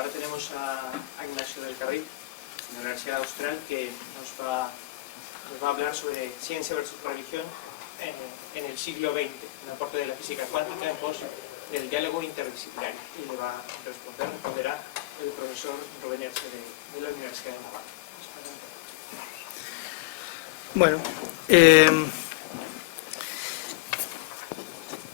ahora tenemos a Ignacio del Carril, de la Universidad Austral, que nos va a hablar sobre ciencia versus religión en el siglo XX, el aporte de la física cuántica en pos del diálogo interdisciplinario. Y le va a responderá el profesor Rubén Erce de la Universidad de Navarra. Bueno,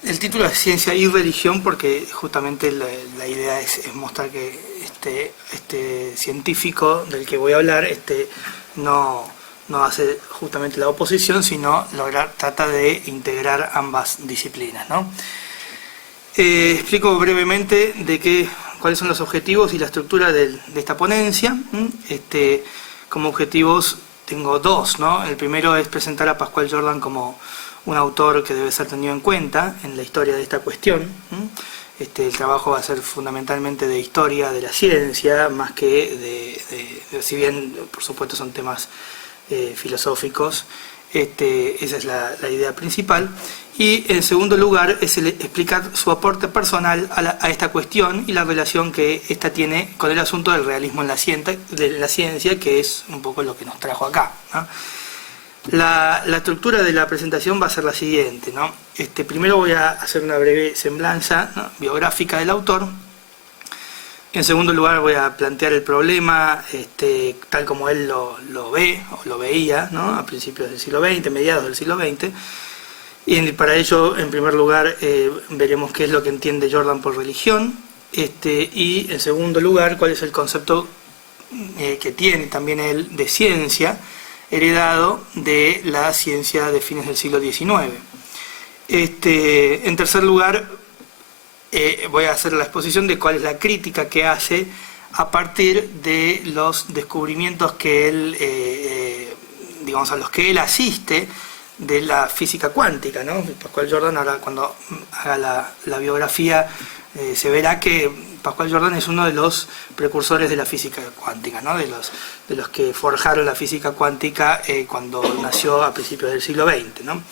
el título es Ciencia y Religión porque justamente la idea es mostrar que este científico del que voy a hablar no hace justamente la oposición, sino trata de integrar ambas disciplinas, ¿no? Explico brevemente cuáles son los objetivos y la estructura de esta ponencia. Como objetivos tengo dos, ¿no? El primero es presentar a Pascual Jordan como un autor que debe ser tenido en cuenta en la historia de esta cuestión. El trabajo va a ser fundamentalmente de historia de la ciencia, más que si bien por supuesto son temas filosóficos, esa es la idea principal. Y en segundo lugar es explicar su aporte personal a esta cuestión y la relación que ésta tiene con el asunto del realismo en la ciencia, que es un poco lo que nos trajo acá, ¿no? La estructura de la presentación va a ser la siguiente, ¿no? Primero voy a hacer una breve semblanza, ¿no?, biográfica del autor. En segundo lugar voy a plantear el problema tal como él lo ve o lo veía, ¿no?, a principios del siglo XX, mediados del siglo XX. Y para ello, en primer lugar, veremos qué es lo que entiende Jordan por religión. Y en segundo lugar, cuál es el concepto que tiene también él de ciencia, heredado de la ciencia de fines del siglo XIX. En tercer lugar, voy a hacer la exposición de cuál es la crítica que hace a partir de los descubrimientos que él, a los que él asiste de la física cuántica, ¿no? Pascual Jordan, ahora cuando haga la biografía, se verá que Pascual Jordan es uno de los precursores de la física cuántica, ¿no?, de los que forjaron la física cuántica cuando nació a principios del siglo XX, ¿no?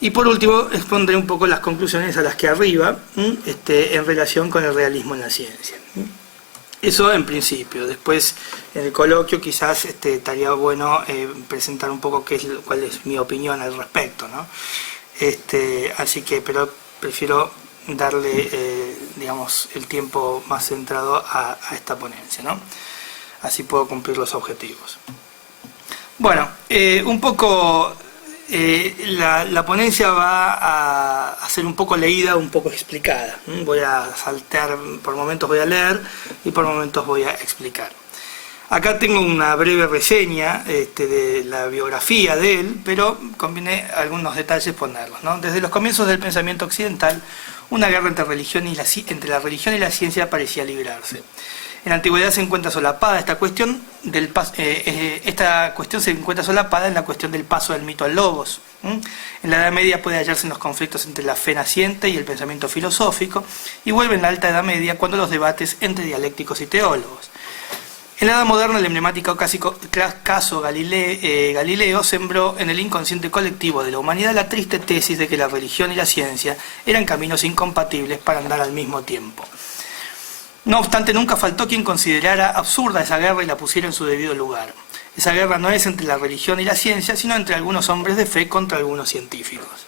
Y por último expondré un poco las conclusiones a las que arriba en relación con el realismo en la ciencia. Eso en principio. Después en el coloquio quizás estaría bueno presentar un poco cuál es mi opinión al respecto, ¿no? Así que, pero prefiero darle el tiempo más centrado a esta ponencia, ¿no? Así puedo cumplir los objetivos. Bueno, un poco la ponencia va a ser un poco leída, un poco explicada. Voy a saltear, por momentos voy a leer y por momentos voy a explicar. Acá tengo una breve reseña de la biografía de él, pero conviene algunos detalles ponerlos, ¿no? Desde los comienzos del pensamiento occidental, una guerra entre la religión y la ciencia parecía librarse. En la antigüedad se encuentra solapada esta cuestión se encuentra solapada en la cuestión del paso del mito al logos. En la Edad Media puede hallarse en los conflictos entre la fe naciente y el pensamiento filosófico, y vuelve en la Alta Edad Media cuando los debates entre dialécticos y teólogos. En la Edad Moderna, el emblemático caso Galileo sembró en el inconsciente colectivo de la humanidad la triste tesis de que la religión y la ciencia eran caminos incompatibles para andar al mismo tiempo. No obstante, nunca faltó quien considerara absurda esa guerra y la pusiera en su debido lugar. Esa guerra no es entre la religión y la ciencia, sino entre algunos hombres de fe contra algunos científicos.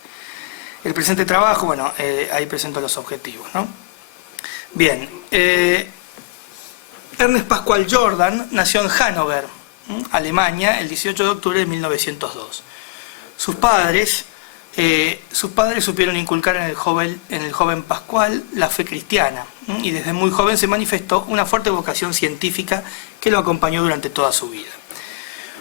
El presente trabajo, bueno, ahí presento los objetivos, ¿no? Bien, Ernest Pascual Jordan nació en Hannover, Alemania, el 18 de octubre de 1902. Sus padres supieron inculcar en el joven Pascual la fe cristiana, y desde muy joven se manifestó una fuerte vocación científica que lo acompañó durante toda su vida.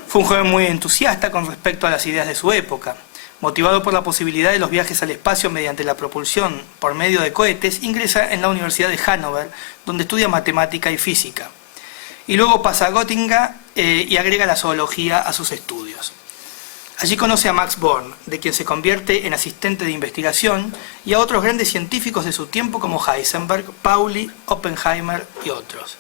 Fue un joven muy entusiasta con respecto a las ideas de su época. Motivado por la posibilidad de los viajes al espacio mediante la propulsión por medio de cohetes, ingresa en la Universidad de Hannover, donde estudia matemática y física. Y luego pasa a Göttingen y agrega la zoología a sus estudios. Allí conoce a Max Born, de quien se convierte en asistente de investigación, y a otros grandes científicos de su tiempo como Heisenberg, Pauli, Oppenheimer y otros.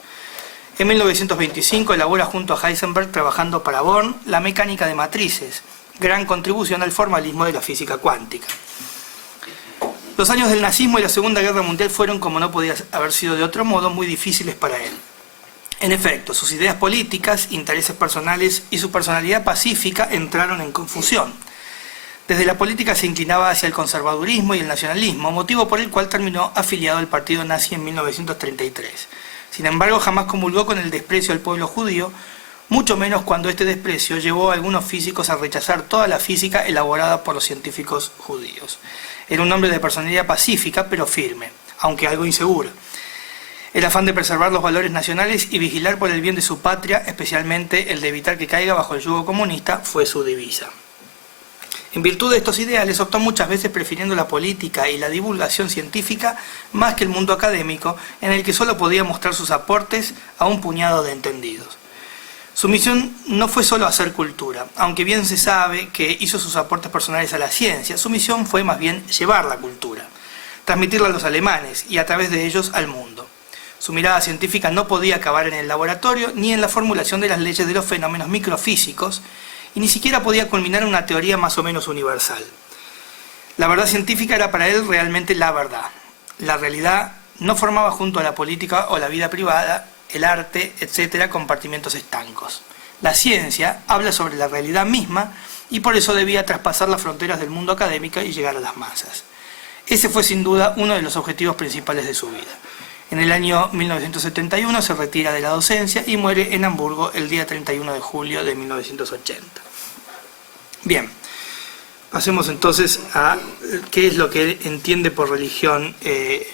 En 1925 elabora junto a Heisenberg, trabajando para Born, la mecánica de matrices, gran contribución al formalismo de la física cuántica. Los años del nazismo y la Segunda Guerra Mundial fueron, como no podía haber sido de otro modo, muy difíciles para él. En efecto, sus ideas políticas, intereses personales y su personalidad pacífica entraron en confusión. Desde la política se inclinaba hacia el conservadurismo y el nacionalismo, motivo por el cual terminó afiliado al partido nazi en 1933. Sin embargo, jamás comulgó con el desprecio al pueblo judío, mucho menos cuando este desprecio llevó a algunos físicos a rechazar toda la física elaborada por los científicos judíos. Era un hombre de personalidad pacífica, pero firme, aunque algo inseguro. El afán de preservar los valores nacionales y vigilar por el bien de su patria, especialmente el de evitar que caiga bajo el yugo comunista, fue su divisa. En virtud de estos ideales, optó muchas veces prefiriendo la política y la divulgación científica más que el mundo académico, en el que solo podía mostrar sus aportes a un puñado de entendidos. Su misión no fue solo hacer cultura, aunque bien se sabe que hizo sus aportes personales a la ciencia. Su misión fue más bien llevar la cultura, transmitirla a los alemanes y a través de ellos al mundo. Su mirada científica no podía acabar en el laboratorio ni en la formulación de las leyes de los fenómenos microfísicos, y ni siquiera podía culminar en una teoría más o menos universal. La verdad científica era para él realmente la verdad. La realidad no formaba junto a la política o la vida privada, el arte, etcétera, compartimentos estancos. La ciencia habla sobre la realidad misma y por eso debía traspasar las fronteras del mundo académico y llegar a las masas. Ese fue sin duda uno de los objetivos principales de su vida. En el año 1971 se retira de la docencia y muere en Hamburgo el día 31 de julio de 1980. Bien, pasemos entonces a qué es lo que él entiende por religión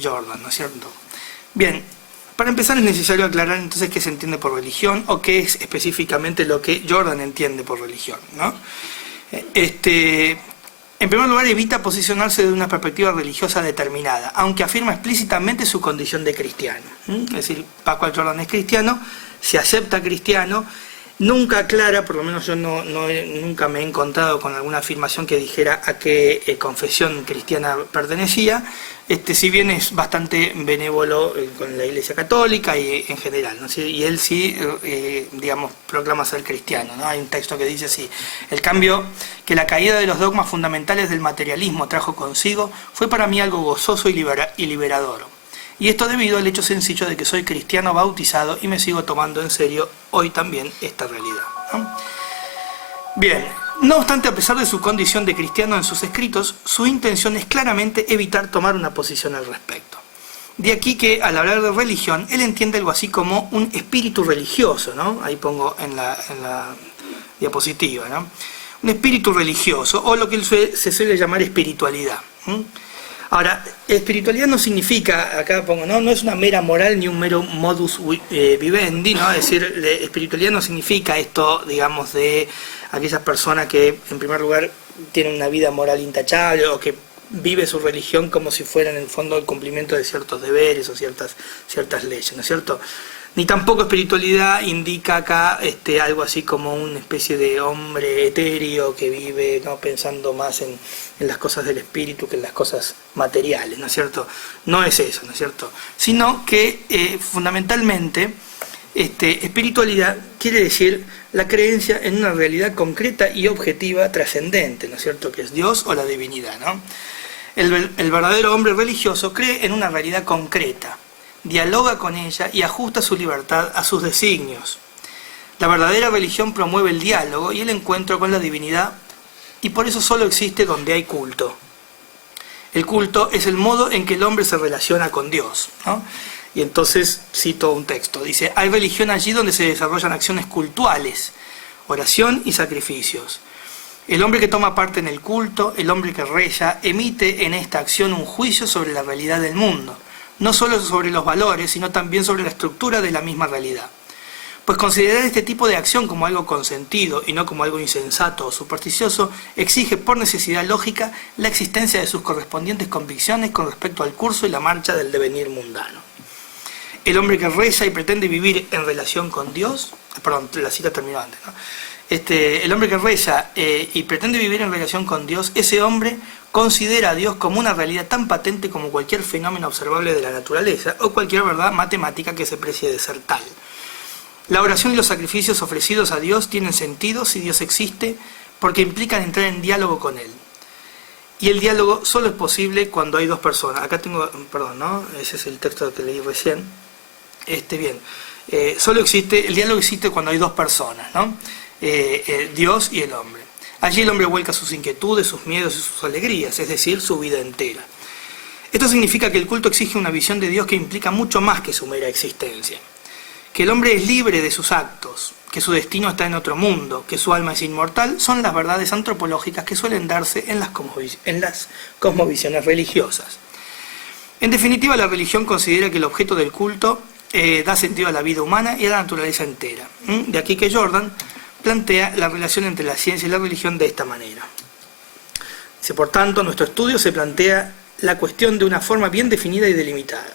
Jordan, ¿no es cierto? Bien, para empezar es necesario aclarar entonces qué se entiende por religión o qué es específicamente lo que Jordan entiende por religión, ¿no? En primer lugar, evita posicionarse desde una perspectiva religiosa determinada, aunque afirma explícitamente su condición de cristiano. Es decir, Pascual Jordan es cristiano, se acepta cristiano, nunca aclara, por lo menos yo nunca me he encontrado con alguna afirmación que dijera a qué confesión cristiana pertenecía, si bien es bastante benévolo con la Iglesia Católica y en general, ¿no? Y él sí, digamos, proclama ser cristiano, ¿no? Hay un texto que dice así: el cambio que la caída de los dogmas fundamentales del materialismo trajo consigo fue para mí algo gozoso y liberador. Y esto debido al hecho sencillo de que soy cristiano bautizado y me sigo tomando en serio hoy también esta realidad, ¿no? Bien, no obstante, a pesar de su condición de cristiano en sus escritos, su intención es claramente evitar tomar una posición al respecto. De aquí que al hablar de religión, él entiende algo así como un espíritu religioso, ¿no? Ahí pongo en la diapositiva, ¿no? Un espíritu religioso, o lo que él se suele llamar espiritualidad. Ahora, espiritualidad no significa, acá pongo, no es una mera moral ni un mero modus vivendi, ¿no? Es decir, espiritualidad no significa esto, digamos, de aquellas personas que, en primer lugar, tienen una vida moral intachable o que vive su religión como si fuera, en el fondo, el cumplimiento de ciertos deberes o ciertas leyes, ¿no es cierto? Ni tampoco espiritualidad indica acá algo así como una especie de hombre etéreo que vive, ¿no?, pensando más en las cosas del espíritu que en las cosas materiales, ¿no es cierto? No es eso, ¿no es cierto? Sino que fundamentalmente espiritualidad quiere decir la creencia en una realidad concreta y objetiva trascendente, ¿no es cierto?, que es Dios o la divinidad, ¿no? El verdadero hombre religioso cree en una realidad concreta, dialoga con ella y ajusta su libertad a sus designios. La verdadera religión promueve el diálogo y el encuentro con la divinidad, y por eso solo existe donde hay culto. El culto es el modo en que el hombre se relaciona con Dios, ¿no? Y entonces cito un texto, dice: hay religión allí donde se desarrollan acciones cultuales, oración y sacrificios. El hombre que toma parte en el culto, el hombre que reza, emite en esta acción un juicio sobre la realidad del mundo, no solo sobre los valores, sino también sobre la estructura de la misma realidad. Pues considerar este tipo de acción como algo consentido y no como algo insensato o supersticioso exige por necesidad lógica la existencia de sus correspondientes convicciones con respecto al curso y la marcha del devenir mundano. El hombre que reza y pretende vivir en relación con Dios, perdón, la cita terminó antes, ¿no? El hombre que reza y pretende vivir en relación con Dios, ese hombre considera a Dios como una realidad tan patente como cualquier fenómeno observable de la naturaleza o cualquier verdad matemática que se precie de ser tal. La oración y los sacrificios ofrecidos a Dios tienen sentido si Dios existe, porque implican entrar en diálogo con Él. Y el diálogo solo es posible cuando hay dos personas. Acá tengo, perdón, ¿no? Ese es el texto que leí recién. Bien. el diálogo existe cuando hay dos personas, ¿no? Dios y el hombre. Allí el hombre vuelca sus inquietudes, sus miedos y sus alegrías, es decir, su vida entera. Esto significa que el culto exige una visión de Dios que implica mucho más que su mera existencia. Que el hombre es libre de sus actos, que su destino está en otro mundo, que su alma es inmortal, son las verdades antropológicas que suelen darse en las cosmovisiones religiosas. En definitiva, la religión considera que el objeto del culto da sentido a la vida humana y a la naturaleza entera. De aquí que Jordan plantea la relación entre la ciencia y la religión de esta manera. Dice, por tanto, nuestro estudio se plantea la cuestión de una forma bien definida y delimitada.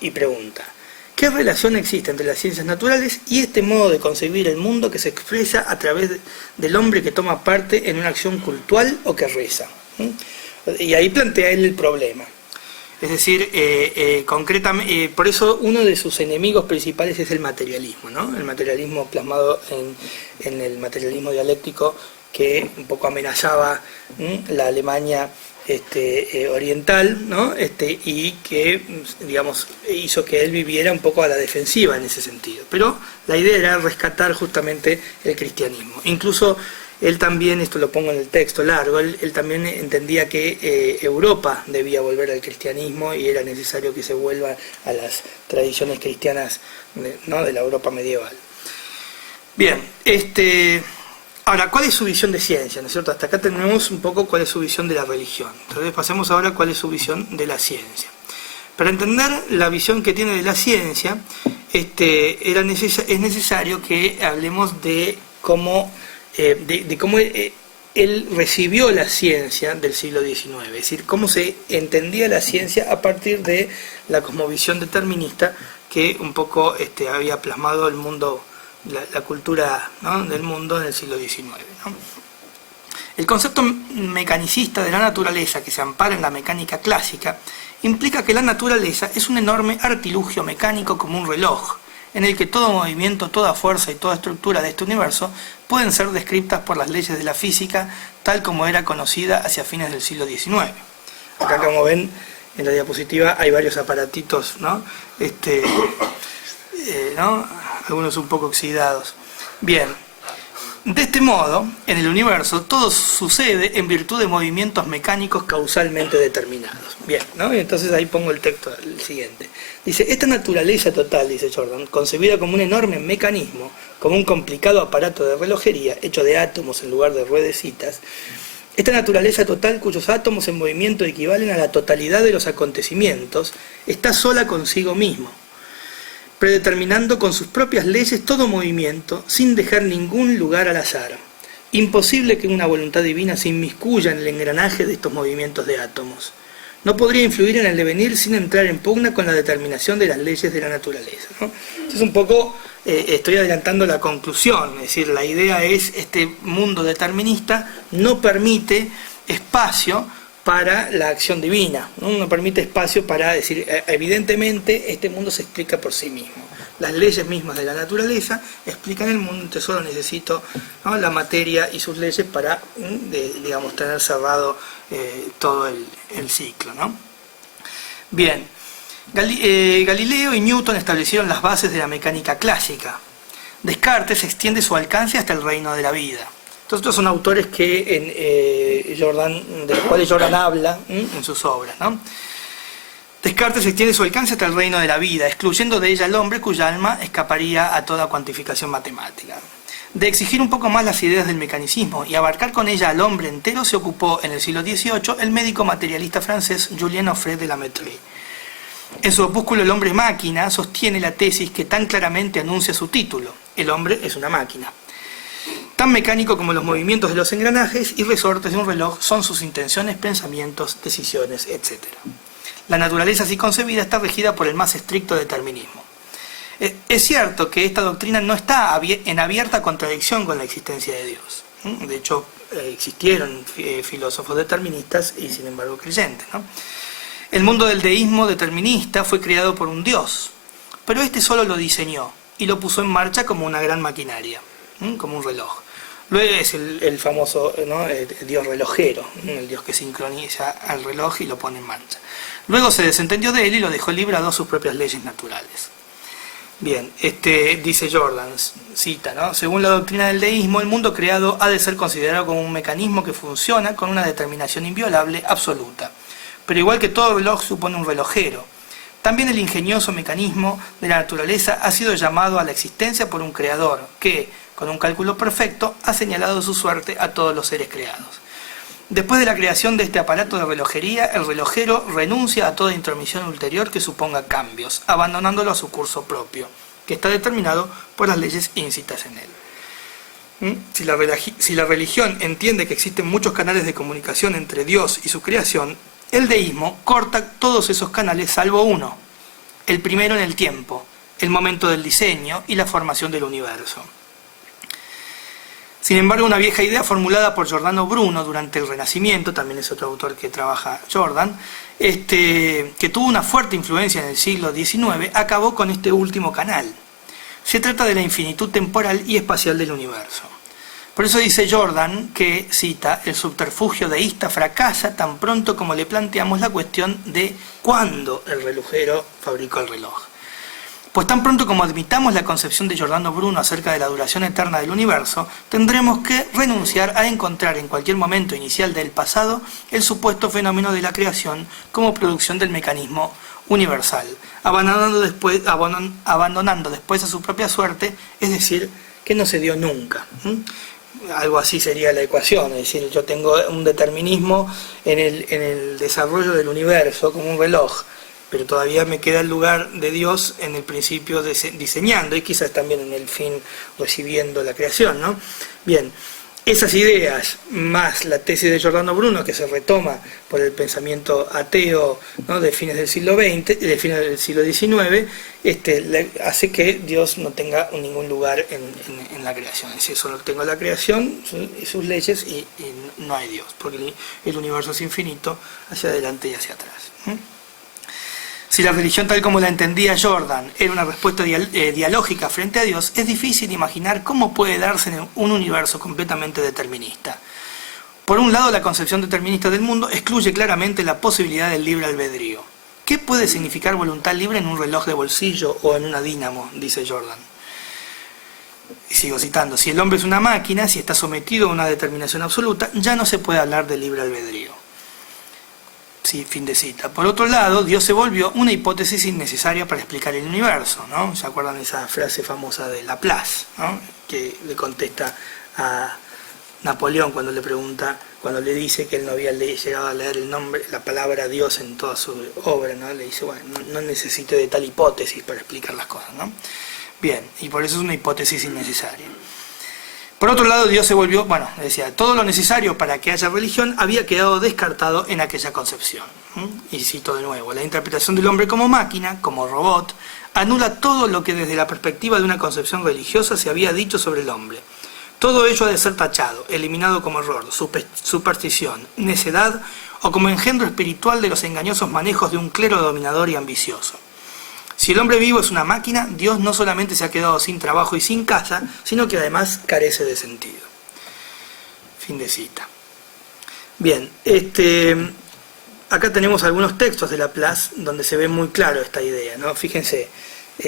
Y pregunta, ¿qué relación existe entre las ciencias naturales y este modo de concebir el mundo que se expresa a través del hombre que toma parte en una acción cultural o que reza? Y ahí plantea él el problema. Es decir, concretamente, por eso uno de sus enemigos principales es el materialismo, ¿no? El materialismo plasmado en el materialismo dialéctico que un poco amenazaba la Alemania oriental, ¿no? Y que, digamos, hizo que él viviera un poco a la defensiva en ese sentido. Pero la idea era rescatar justamente el cristianismo. Incluso él también, esto lo pongo en el texto largo, él también entendía que Europa debía volver al cristianismo y era necesario que se vuelva a las tradiciones cristianas, ¿no?, de la Europa medieval. Bien, ahora, ¿cuál es su visión de ciencia? ¿No es cierto? Hasta acá tenemos un poco cuál es su visión de la religión. Entonces pasemos ahora a cuál es su visión de la ciencia. Para entender la visión que tiene de la ciencia, es necesario que hablemos de cómo él recibió la ciencia del siglo XIX, es decir, cómo se entendía la ciencia a partir de la cosmovisión determinista que un poco había plasmado el mundo, la cultura, ¿no?, del mundo en el siglo XIX, ¿no? El concepto mecanicista de la naturaleza, que se ampara en la mecánica clásica, implica que la naturaleza es un enorme artilugio mecánico como un reloj, en el que todo movimiento, toda fuerza y toda estructura de este universo pueden ser descritas por las leyes de la física tal como era conocida hacia fines del siglo XIX. Acá, como ven en la diapositiva, hay varios aparatitos, ¿no? ¿No? Algunos un poco oxidados. Bien, de este modo, en el universo todo sucede en virtud de movimientos mecánicos causalmente determinados. Bien, ¿no? Y entonces ahí pongo el texto, el siguiente. Dice, esta naturaleza total, dice Jordan, concebida como un enorme mecanismo, como un complicado aparato de relojería hecho de átomos en lugar de ruedecitas, esta naturaleza total cuyos átomos en movimiento equivalen a la totalidad de los acontecimientos, está sola consigo mismo, predeterminando con sus propias leyes todo movimiento, sin dejar ningún lugar al azar. Imposible que una voluntad divina se inmiscuya en el engranaje de estos movimientos de átomos. No podría influir en el devenir sin entrar en pugna con la determinación de las leyes de la naturaleza, ¿no? Entonces un poco estoy adelantando la conclusión, es decir, la idea es, este mundo determinista no permite espacio para la acción divina, no permite espacio para decir, evidentemente este mundo se explica por sí mismo. Las leyes mismas de la naturaleza explican el mundo, entonces solo necesito, ¿no?, la materia y sus leyes para, digamos, tener cerrado todo el ciclo, ¿no? Bien, Galileo y Newton establecieron las bases de la mecánica clásica. Descartes extiende su alcance hasta el reino de la vida. Entonces, estos son autores que de los cuales Jordan habla en sus obras, ¿no? Descartes extiende su alcance hasta el reino de la vida, excluyendo de ella al hombre cuya alma escaparía a toda cuantificación matemática. De exigir un poco más las ideas del mecanicismo y abarcar con ella al hombre entero se ocupó en el siglo XVIII el médico materialista francés Julien Offray de la Mettrie. En su opúsculo El hombre máquina sostiene la tesis que tan claramente anuncia su título: el hombre es una máquina. Tan mecánico como los movimientos de los engranajes y resortes de un reloj son sus intenciones, pensamientos, decisiones, etc. La naturaleza así concebida está regida por el más estricto determinismo. Es cierto que esta doctrina no está en abierta contradicción con la existencia de Dios. De hecho, existieron filósofos deterministas y sin embargo creyentes, ¿no? El mundo del deísmo determinista fue creado por un Dios, pero este solo lo diseñó y lo puso en marcha como una gran maquinaria, como un reloj. Luego es el famoso, ¿no?, el Dios relojero, el Dios que sincroniza al reloj y lo pone en marcha. Luego se desentendió de él y lo dejó librado a sus propias leyes naturales. Bien, dice Jordan, cita, ¿no? Según la doctrina del deísmo, el mundo creado ha de ser considerado como un mecanismo que funciona con una determinación inviolable absoluta. Pero igual que todo reloj supone un relojero, también el ingenioso mecanismo de la naturaleza ha sido llamado a la existencia por un creador que, con un cálculo perfecto, ha señalado su suerte a todos los seres creados. Después de la creación de este aparato de relojería, el relojero renuncia a toda intromisión ulterior que suponga cambios, abandonándolo a su curso propio, que está determinado por las leyes íncitas en él. Si la religión entiende que existen muchos canales de comunicación entre Dios y su creación, el deísmo corta todos esos canales salvo uno, el primero en el tiempo, el momento del diseño y la formación del universo. Sin embargo, una vieja idea formulada por Giordano Bruno durante el Renacimiento, también es otro autor que trabaja Jordan, que tuvo una fuerte influencia en el siglo XIX, acabó con este último canal. Se trata de la infinitud temporal y espacial del universo. Por eso dice Jordan que, cita, el subterfugio deísta fracasa tan pronto como le planteamos la cuestión de cuándo el relojero fabricó el reloj. Pues tan pronto como admitamos la concepción de Giordano Bruno acerca de la duración eterna del universo, tendremos que renunciar a encontrar en cualquier momento inicial del pasado el supuesto fenómeno de la creación como producción del mecanismo universal, abandonando después a su propia suerte, es decir, que no se dio nunca. Algo así sería la ecuación, es decir, yo tengo un determinismo en el desarrollo del universo como un reloj, pero todavía me queda el lugar de Dios en el principio diseñando y quizás también en el fin recibiendo la creación, ¿no? Bien, esas ideas más la tesis de Giordano Bruno que se retoma por el pensamiento ateo, ¿no?, de fines del siglo XX, de fines del siglo XIX, hace que Dios no tenga ningún lugar en la creación. Es decir, solo tengo la creación y sus leyes y no hay Dios, porque el universo es infinito hacia adelante y hacia atrás. Si la religión tal como la entendía Jordan era una respuesta dialógica frente a Dios, es difícil imaginar cómo puede darse en un universo completamente determinista. Por un lado, la concepción determinista del mundo excluye claramente la posibilidad del libre albedrío. ¿Qué puede significar voluntad libre en un reloj de bolsillo o en una dínamo?, dice Jordan. Y sigo citando, si el hombre es una máquina, si está sometido a una determinación absoluta, ya no se puede hablar de libre albedrío. Sí, fin de cita. Por otro lado, Dios se volvió una hipótesis innecesaria para explicar el universo, ¿no? ¿Se acuerdan esa frase famosa de Laplace, ¿no?, que le contesta a Napoleón cuando le dice que él no había llegado a leer la palabra Dios en toda su obra, ¿no? Le dice, bueno, no necesito de tal hipótesis para explicar las cosas, ¿no? Bien, y por eso es una hipótesis innecesaria. Por otro lado, Dios se volvió, decía, todo lo necesario para que haya religión había quedado descartado en aquella concepción. Y cito de nuevo, la interpretación del hombre como máquina, como robot, anula todo lo que desde la perspectiva de una concepción religiosa se había dicho sobre el hombre. Todo ello ha de ser tachado, eliminado como error, superstición, necedad o como engendro espiritual de los engañosos manejos de un clero dominador y ambicioso. Si el hombre vivo es una máquina, Dios no solamente se ha quedado sin trabajo y sin casa, sino que además carece de sentido. Fin de cita. Bien, acá tenemos algunos textos de Laplace donde se ve muy claro esta idea, ¿no? Fíjense,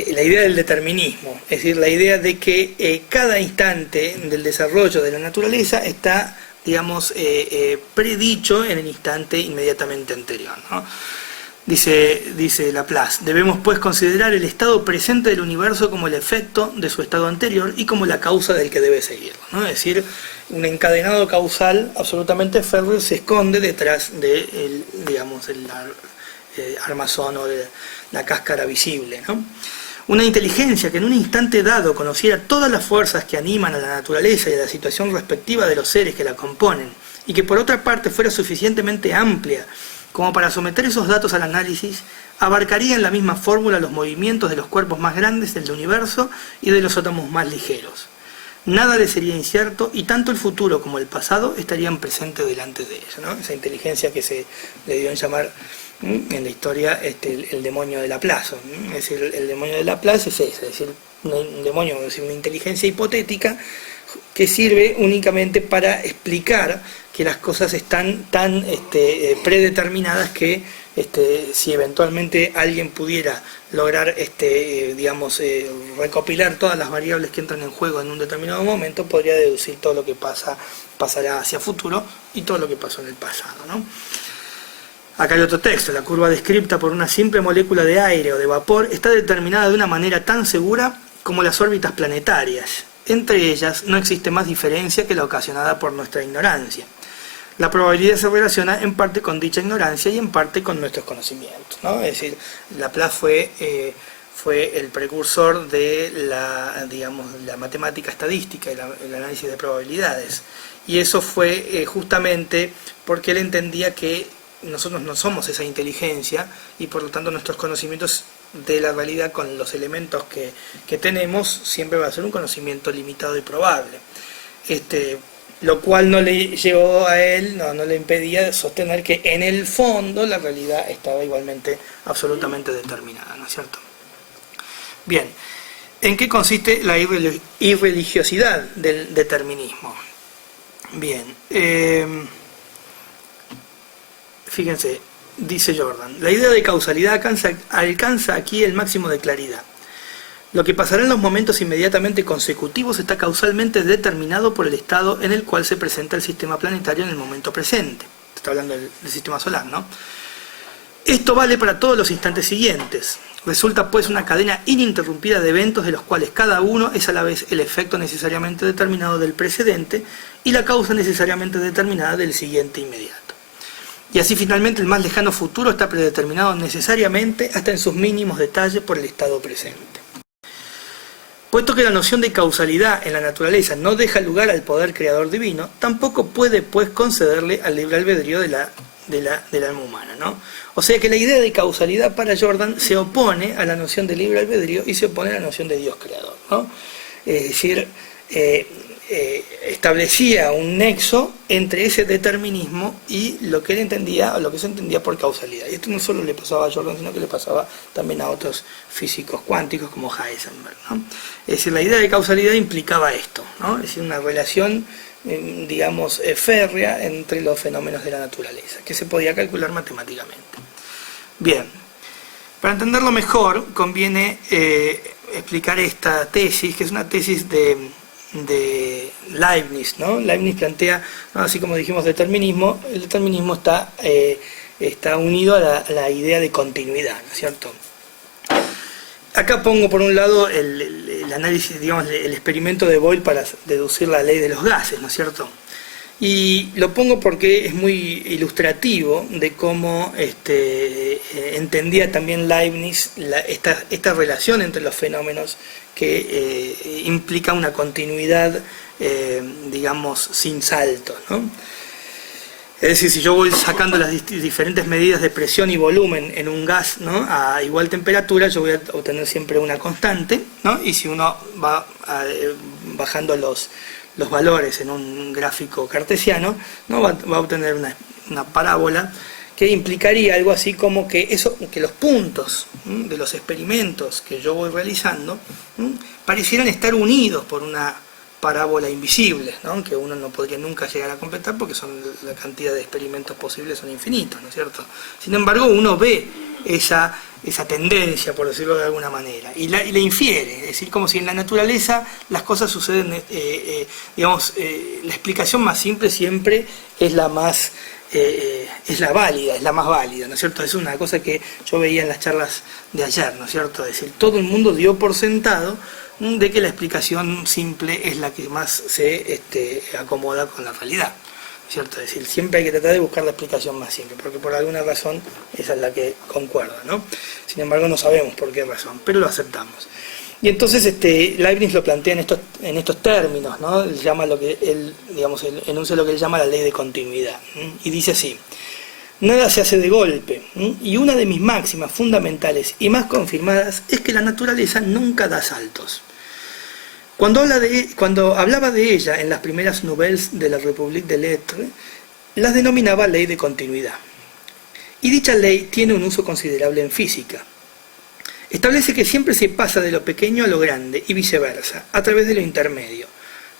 la idea del determinismo, es decir, la idea de que cada instante del desarrollo de la naturaleza está, digamos, predicho en el instante inmediatamente anterior, ¿no? Dice Laplace, debemos pues considerar el estado presente del universo como el efecto de su estado anterior y como la causa del que debe seguirlo, ¿no? Es decir, un encadenado causal absolutamente férreo se esconde detrás del armazón o de la cáscara visible, ¿no? Una inteligencia que en un instante dado conociera todas las fuerzas que animan a la naturaleza y a la situación respectiva de los seres que la componen, y que por otra parte fuera suficientemente amplia como para someter esos datos al análisis, abarcaría en la misma fórmula los movimientos de los cuerpos más grandes del universo y de los átomos más ligeros. Nada le sería incierto y tanto el futuro como el pasado estarían presentes delante de ella, ¿no? Esa inteligencia que se le dio en llamar en la historia el demonio de Laplace. Es decir, el demonio de Laplace es eso, es decir, un demonio, es decir, una inteligencia hipotética que sirve únicamente para explicar que las cosas están tan predeterminadas que si eventualmente alguien pudiera lograr recopilar todas las variables que entran en juego en un determinado momento, podría deducir todo lo que pasará hacia futuro y todo lo que pasó en el pasado, ¿no? Acá hay otro texto: la curva descripta por una simple molécula de aire o de vapor está determinada de una manera tan segura como las órbitas planetarias. Entre ellas no existe más diferencia que la ocasionada por nuestra ignorancia. La probabilidad se relaciona en parte con dicha ignorancia y en parte con nuestros conocimientos, ¿no? Es decir, Laplace fue el precursor de la matemática estadística y el análisis de probabilidades. Y eso fue justamente porque él entendía que nosotros no somos esa inteligencia y por lo tanto nuestros conocimientos de la realidad con los elementos que tenemos siempre va a ser un conocimiento limitado y probable. Lo cual no le llevó a él, no le impedía sostener que en el fondo la realidad estaba igualmente absolutamente determinada, ¿no es cierto? Bien, ¿en qué consiste la irreligiosidad del determinismo? Bien, fíjense, dice Jordan, la idea de causalidad alcanza aquí el máximo de claridad. Lo que pasará en los momentos inmediatamente consecutivos está causalmente determinado por el estado en el cual se presenta el sistema planetario en el momento presente. Está hablando del sistema solar, ¿no? Esto vale para todos los instantes siguientes. Resulta pues una cadena ininterrumpida de eventos de los cuales cada uno es a la vez el efecto necesariamente determinado del precedente y la causa necesariamente determinada del siguiente inmediato. Y así finalmente el más lejano futuro está predeterminado necesariamente hasta en sus mínimos detalles por el estado presente. Puesto que la noción de causalidad en la naturaleza no deja lugar al poder creador divino, tampoco puede pues concederle al libre albedrío del alma humana, ¿no? O sea que la idea de causalidad para Jordan se opone a la noción de libre albedrío y se opone a la noción de Dios creador, ¿no? Es decir, establecía un nexo entre ese determinismo y lo que él entendía, o lo que se entendía por causalidad. Y esto no solo le pasaba a Jordan, sino que le pasaba también a otros físicos cuánticos como Heisenberg, ¿no? Es decir, la idea de causalidad implicaba esto, ¿no? Es decir, una relación, férrea entre los fenómenos de la naturaleza, que se podía calcular matemáticamente. Bien, para entenderlo mejor conviene explicar esta tesis, que es una tesis de Leibniz, ¿no? Leibniz plantea, ¿no? Así como dijimos determinismo, el determinismo está unido a la idea de continuidad, ¿no es cierto? Acá pongo por un lado el análisis, el experimento de Boyle para deducir la ley de los gases, ¿no es cierto? Y lo pongo porque es muy ilustrativo de cómo entendía también Leibniz esta relación entre los fenómenos que implica una continuidad, sin saltos, ¿no? Es decir, si yo voy sacando las diferentes medidas de presión y volumen en un gas, ¿no?, a igual temperatura, yo voy a obtener siempre una constante, ¿no? Y si uno va bajando los valores en un gráfico cartesiano, ¿no?, va a obtener una parábola que implicaría algo así como que los puntos de los experimentos que yo voy realizando parecieran estar unidos por una parábola invisible, ¿no?, que uno no podría nunca llegar a completar porque la cantidad de experimentos posibles son infinitos, ¿no es cierto? Sin embargo, uno ve esa tendencia, por decirlo de alguna manera, y la infiere, es decir, como si en la naturaleza las cosas suceden, la explicación más simple siempre es la más válida, es la más válida, ¿no es cierto? Es una cosa que yo veía en las charlas de ayer, ¿no es cierto? Es decir, todo el mundo dio por sentado de que la explicación simple es la que más se acomoda con la realidad, ¿no es cierto? Es decir, siempre hay que tratar de buscar la explicación más simple, porque por alguna razón esa es la que concuerda, ¿no? Sin embargo, no sabemos por qué razón, pero lo aceptamos. Y entonces Leibniz lo plantea en estos términos, ¿no? Él llama él enuncia lo que él llama la ley de continuidad, y dice así: nada se hace de golpe, y una de mis máximas fundamentales y más confirmadas es que la naturaleza nunca da saltos. Cuando hablaba de ella en las primeras nouvelles de la République des Lettres, las denominaba ley de continuidad. Y dicha ley tiene un uso considerable en física. Establece que siempre se pasa de lo pequeño a lo grande y viceversa, a través de lo intermedio,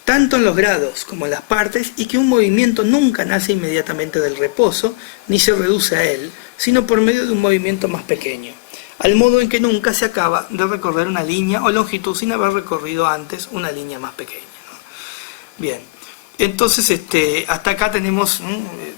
tanto en los grados como en las partes, y que un movimiento nunca nace inmediatamente del reposo, ni se reduce a él, sino por medio de un movimiento más pequeño, al modo en que nunca se acaba de recorrer una línea o longitud sin haber recorrido antes una línea más pequeña, ¿no? Bien, entonces hasta acá tenemos,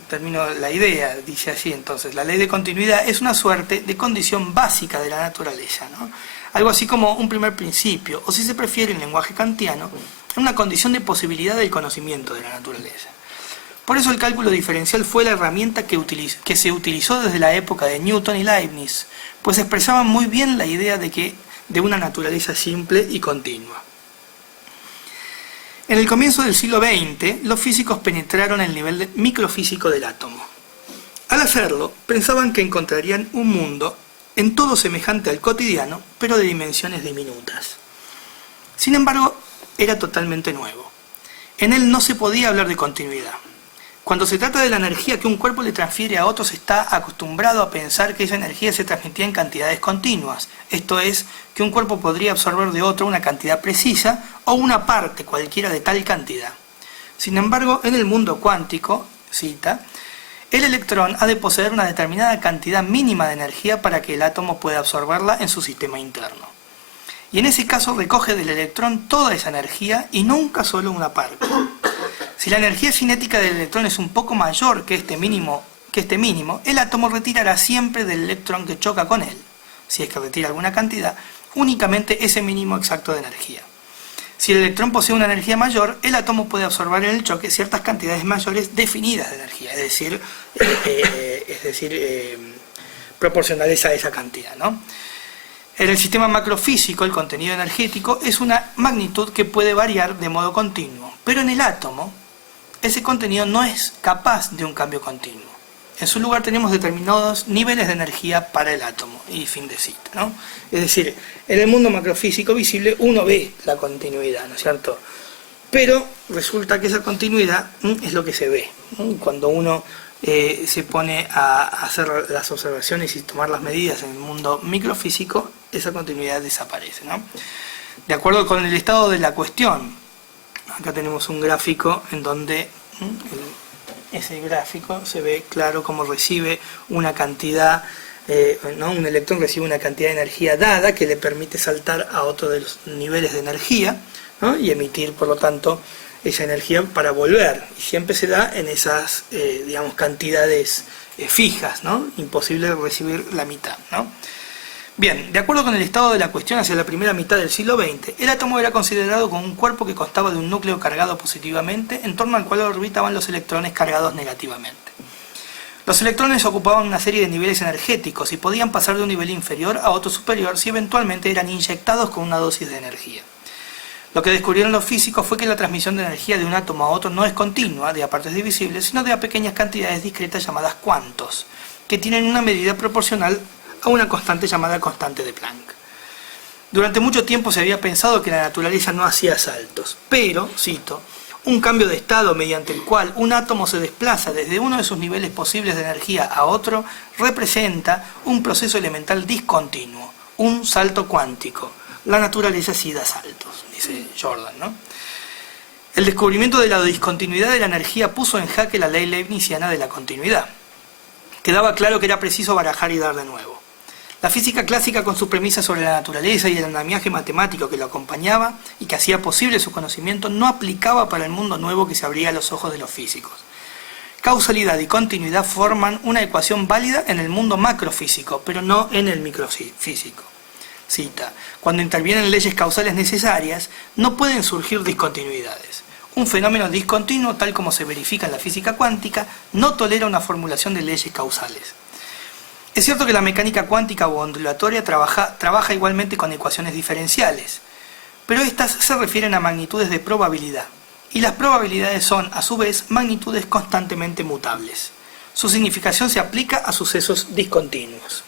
termino la idea, dice así entonces, la ley de continuidad es una suerte de condición básica de la naturaleza, ¿no? Algo así como un primer principio, o si se prefiere en lenguaje kantiano, una condición de posibilidad del conocimiento de la naturaleza. Por eso el cálculo diferencial fue la herramienta que se utilizó desde la época de Newton y Leibniz, pues expresaban muy bien la idea de una naturaleza simple y continua. En el comienzo del siglo XX, los físicos penetraron el nivel microfísico del átomo. Al hacerlo, pensaban que encontrarían un mundo en todo semejante al cotidiano, pero de dimensiones diminutas. Sin embargo, era totalmente nuevo. En él no se podía hablar de continuidad. Cuando se trata de la energía que un cuerpo le transfiere a otro, se está acostumbrado a pensar que esa energía se transmitía en cantidades continuas. Esto es, que un cuerpo podría absorber de otro una cantidad precisa o una parte cualquiera de tal cantidad. Sin embargo, en el mundo cuántico, cita, el electrón ha de poseer una determinada cantidad mínima de energía para que el átomo pueda absorberla en su sistema interno. Y en ese caso recoge del electrón toda esa energía y nunca solo una parte. Si la energía cinética del electrón es un poco mayor que este mínimo, el átomo retirará siempre del electrón que choca con él, si es que retira alguna cantidad, únicamente ese mínimo exacto de energía. Si el electrón posee una energía mayor, el átomo puede absorber en el choque ciertas cantidades mayores definidas de energía, es decir, proporcionales a esa cantidad, ¿no? En el sistema macrofísico, el contenido energético es una magnitud que puede variar de modo continuo, pero en el átomo, ese contenido no es capaz de un cambio continuo. En su lugar tenemos determinados niveles de energía para el átomo, y fin de cita, ¿no? Es decir, en el mundo macrofísico visible uno ve la continuidad, ¿no es cierto? Pero resulta que esa continuidad es lo que se ve, ¿no? Cuando uno se pone a hacer las observaciones y tomar las medidas en el mundo microfísico, esa continuidad desaparece, ¿no? De acuerdo con el estado de la cuestión, acá tenemos un gráfico en donde ese gráfico se ve claro cómo recibe una cantidad, ¿no? Un electrón recibe una cantidad de energía dada que le permite saltar a otro de los niveles de energía, ¿no? Y emitir, por lo tanto, esa energía para volver. Y siempre se da en esas, cantidades fijas, ¿no? Imposible recibir la mitad, ¿no? Bien, de acuerdo con el estado de la cuestión hacia la primera mitad del siglo XX, el átomo era considerado como un cuerpo que constaba de un núcleo cargado positivamente, en torno al cual orbitaban los electrones cargados negativamente. Los electrones ocupaban una serie de niveles energéticos y podían pasar de un nivel inferior a otro superior si eventualmente eran inyectados con una dosis de energía. Lo que descubrieron los físicos fue que la transmisión de energía de un átomo a otro no es continua, de a partes divisibles, sino de a pequeñas cantidades discretas llamadas cuantos, que tienen una medida proporcional a una constante llamada constante de Planck. Durante mucho tiempo se había pensado que la naturaleza no hacía saltos, pero, cito, un cambio de estado mediante el cual un átomo se desplaza desde uno de sus niveles posibles de energía a otro representa un proceso elemental discontinuo, un salto cuántico. La naturaleza sí da saltos, dice Jordan, ¿no? El descubrimiento de la discontinuidad de la energía puso en jaque la ley leibniziana de la continuidad. Quedaba claro que era preciso barajar y dar de nuevo. La física clásica, con sus premisas sobre la naturaleza y el andamiaje matemático que lo acompañaba y que hacía posible su conocimiento, no aplicaba para el mundo nuevo que se abría a los ojos de los físicos. Causalidad y continuidad forman una ecuación válida en el mundo macrofísico, pero no en el microfísico. Cita, cuando intervienen leyes causales necesarias, no pueden surgir discontinuidades. Un fenómeno discontinuo, tal como se verifica en la física cuántica, no tolera una formulación de leyes causales. Es cierto que la mecánica cuántica o ondulatoria trabaja igualmente con ecuaciones diferenciales, pero estas se refieren a magnitudes de probabilidad, y las probabilidades son, a su vez, magnitudes constantemente mutables. Su significación se aplica a sucesos discontinuos.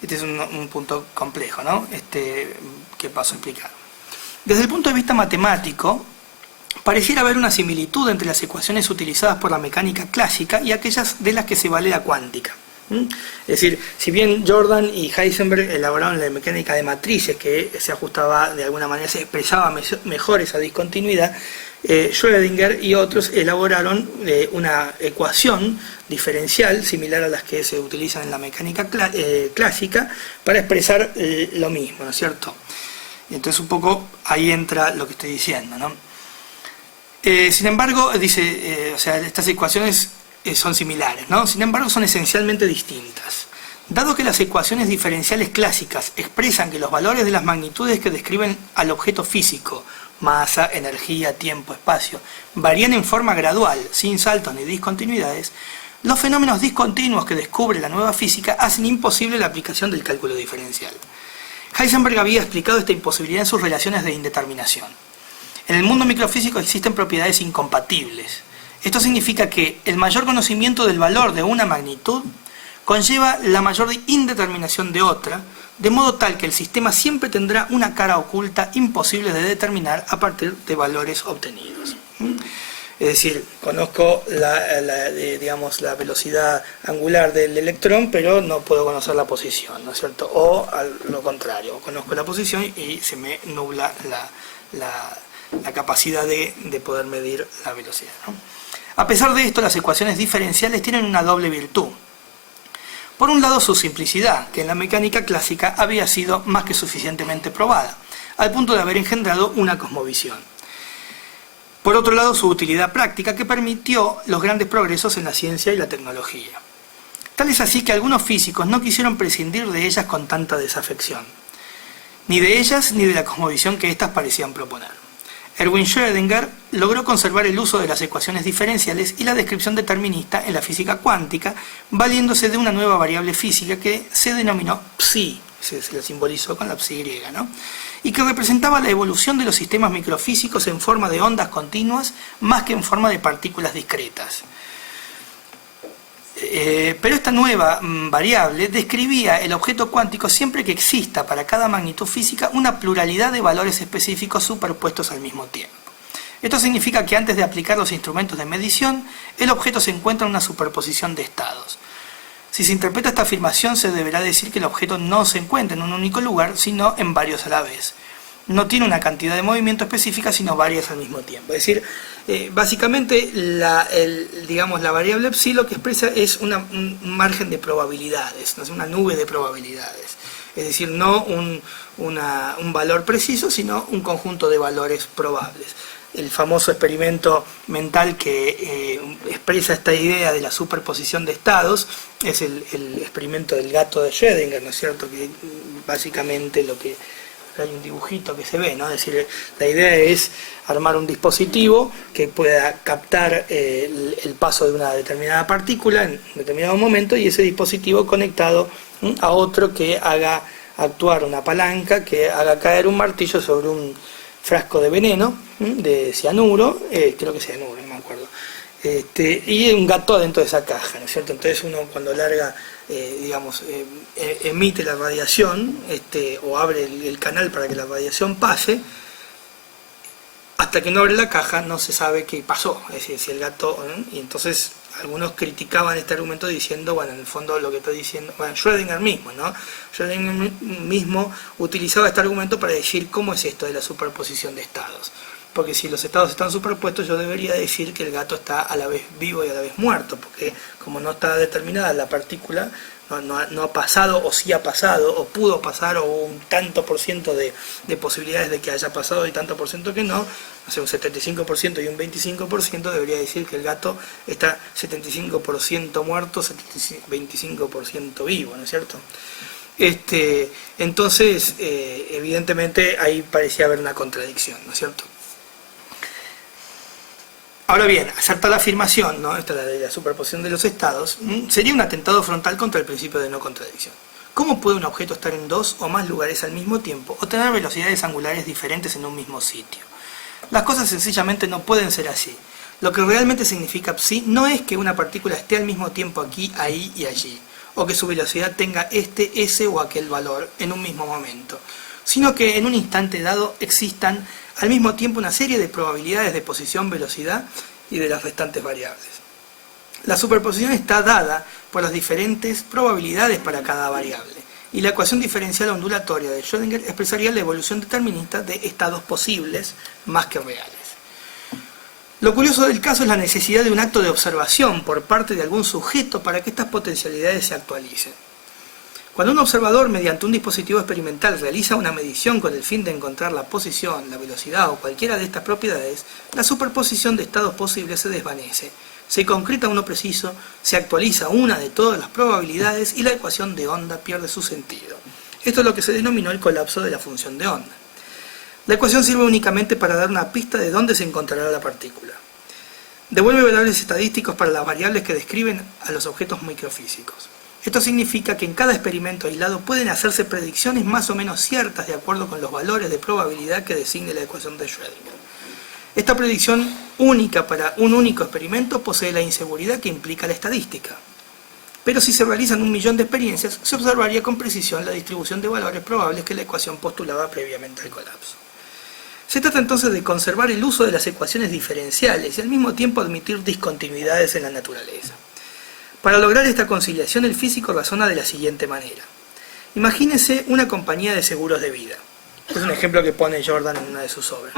Este es un punto complejo, ¿no? Que paso a explicar. Desde el punto de vista matemático, pareciera haber una similitud entre las ecuaciones utilizadas por la mecánica clásica y aquellas de las que se vale la cuántica. Es decir, si bien Jordan y Heisenberg elaboraron la mecánica de matrices, que se ajustaba de alguna manera, se expresaba mejor esa discontinuidad, Schrödinger y otros elaboraron una ecuación diferencial similar a las que se utilizan en la mecánica clásica para expresar lo mismo, ¿no es cierto? Entonces un poco ahí entra lo que estoy diciendo, ¿no? Sin embargo, dice, o sea, estas ecuaciones son similares, ¿no? Sin embargo, son esencialmente distintas. Dado que las ecuaciones diferenciales clásicas expresan que los valores de las magnitudes que describen al objeto físico, masa, energía, tiempo, espacio, varían en forma gradual, sin saltos ni discontinuidades, los fenómenos discontinuos que descubre la nueva física hacen imposible la aplicación del cálculo diferencial. Heisenberg había explicado esta imposibilidad en sus relaciones de indeterminación. En el mundo microfísico existen propiedades incompatibles. Esto significa que el mayor conocimiento del valor de una magnitud conlleva la mayor indeterminación de otra, de modo tal que el sistema siempre tendrá una cara oculta imposible de determinar a partir de valores obtenidos. Es decir, conozco digamos, la velocidad angular del electrón, pero no puedo conocer la posición, ¿no es cierto? O lo contrario, conozco la posición y se me nubla la capacidad de poder medir la velocidad, ¿no? A pesar de esto, las ecuaciones diferenciales tienen una doble virtud. Por un lado, su simplicidad, que en la mecánica clásica había sido más que suficientemente probada, al punto de haber engendrado una cosmovisión. Por otro lado, su utilidad práctica, que permitió los grandes progresos en la ciencia y la tecnología. Tal es así que algunos físicos no quisieron prescindir de ellas con tanta desafección, ni de ellas ni de la cosmovisión que éstas parecían proponer. Erwin Schrödinger logró conservar el uso de las ecuaciones diferenciales y la descripción determinista en la física cuántica, valiéndose de una nueva variable física que se denominó psi, se la simbolizó con la psi griega, ¿no? Y que representaba la evolución de los sistemas microfísicos en forma de ondas continuas más que en forma de partículas discretas. Pero esta nueva variable describía el objeto cuántico siempre que exista para cada magnitud física una pluralidad de valores específicos superpuestos al mismo tiempo. Esto significa que antes de aplicar los instrumentos de medición, el objeto se encuentra en una superposición de estados. Si se interpreta esta afirmación, se deberá decir que el objeto no se encuentra en un único lugar, sino en varios a la vez. No tiene una cantidad de movimiento específica, sino varias al mismo tiempo. Es decir, básicamente la variable psi lo que expresa es un margen de probabilidades, ¿no? Es una nube de probabilidades. Es decir, no un valor preciso, sino un conjunto de valores probables. El famoso experimento mental que expresa esta idea de la superposición de estados es el experimento del gato de Schrödinger, ¿no es cierto? Que básicamente hay un dibujito que se ve, ¿no? Es decir, la idea es armar un dispositivo que pueda captar el paso de una determinada partícula en un determinado momento, y ese dispositivo conectado a otro que haga actuar una palanca, que haga caer un martillo sobre un frasco de veneno, de cianuro, creo que cianuro, no me acuerdo, y un gato dentro de esa caja, ¿no es cierto? Entonces uno cuando larga, emite la radiación, o abre el canal para que la radiación pase, hasta que no abre la caja no se sabe qué pasó, es decir, si el gato, y entonces algunos criticaban este argumento diciendo, bueno, en el fondo lo que estoy diciendo, bueno, Schrödinger mismo, ¿no? Schrödinger mismo utilizaba este argumento para decir cómo es esto de la superposición de estados. Porque si los estados están superpuestos, yo debería decir que el gato está a la vez vivo y a la vez muerto, porque como no está determinada la partícula, no ha pasado, o sí ha pasado, o pudo pasar, o un tanto por ciento de posibilidades de que haya pasado y tanto por ciento que no sé, un 75% y un 25%, debería decir que el gato está 75% muerto, 25% vivo, ¿no es cierto? Entonces, evidentemente, ahí parecía haber una contradicción, ¿no es cierto? Ahora bien, acertar la afirmación, ¿no? Esta de la superposición de los estados, sería un atentado frontal contra el principio de no contradicción. ¿Cómo puede un objeto estar en dos o más lugares al mismo tiempo o tener velocidades angulares diferentes en un mismo sitio? Las cosas sencillamente no pueden ser así. Lo que realmente significa psi no es que una partícula esté al mismo tiempo aquí, ahí y allí, o que su velocidad tenga ese o aquel valor en un mismo momento, sino que en un instante dado existan al mismo tiempo una serie de probabilidades de posición, velocidad y de las restantes variables. La superposición está dada por las diferentes probabilidades para cada variable, y la ecuación diferencial ondulatoria de Schrödinger expresaría la evolución determinista de estados posibles más que reales. Lo curioso del caso es la necesidad de un acto de observación por parte de algún sujeto para que estas potencialidades se actualicen. Cuando un observador, mediante un dispositivo experimental, realiza una medición con el fin de encontrar la posición, la velocidad o cualquiera de estas propiedades, la superposición de estados posibles se desvanece, se concreta uno preciso, se actualiza una de todas las probabilidades y la ecuación de onda pierde su sentido. Esto es lo que se denominó el colapso de la función de onda. La ecuación sirve únicamente para dar una pista de dónde se encontrará la partícula. Devuelve valores estadísticos para las variables que describen a los objetos microfísicos. Esto significa que en cada experimento aislado pueden hacerse predicciones más o menos ciertas de acuerdo con los valores de probabilidad que designe la ecuación de Schrödinger. Esta predicción única para un único experimento posee la inseguridad que implica la estadística. Pero si se realizan 1.000.000 de experiencias, se observaría con precisión la distribución de valores probables que la ecuación postulaba previamente al colapso. Se trata entonces de conservar el uso de las ecuaciones diferenciales y al mismo tiempo admitir discontinuidades en la naturaleza. Para lograr esta conciliación, el físico razona de la siguiente manera. Imagínese una compañía de seguros de vida. Es un ejemplo que pone Jordan en una de sus obras.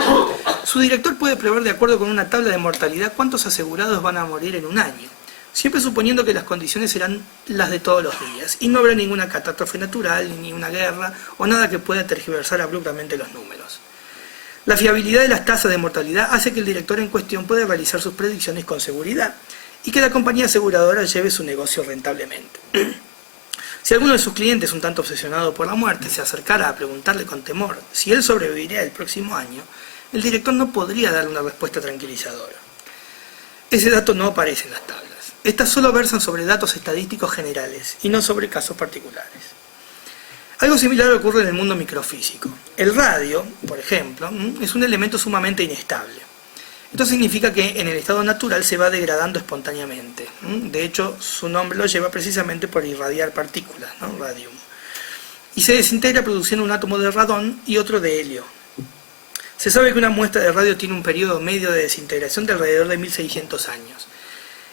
Su director puede prever de acuerdo con una tabla de mortalidad cuántos asegurados van a morir en un año, siempre suponiendo que las condiciones serán las de todos los días y no habrá ninguna catástrofe natural, ni una guerra o nada que pueda tergiversar abruptamente los números. La fiabilidad de las tasas de mortalidad hace que el director en cuestión pueda realizar sus predicciones con seguridad y que la compañía aseguradora lleve su negocio rentablemente. Si alguno de sus clientes, un tanto obsesionado por la muerte, se acercara a preguntarle con temor si él sobreviviría el próximo año, el director no podría darle una respuesta tranquilizadora. Ese dato no aparece en las tablas. Estas solo versan sobre datos estadísticos generales y no sobre casos particulares. Algo similar ocurre en el mundo microfísico. El radio, por ejemplo, es un elemento sumamente inestable. Esto significa que en el estado natural se va degradando espontáneamente. De hecho, su nombre lo lleva precisamente por irradiar partículas, ¿no? Radium. Y se desintegra produciendo un átomo de radón y otro de helio. Se sabe que una muestra de radio tiene un periodo medio de desintegración de alrededor de 1600 años.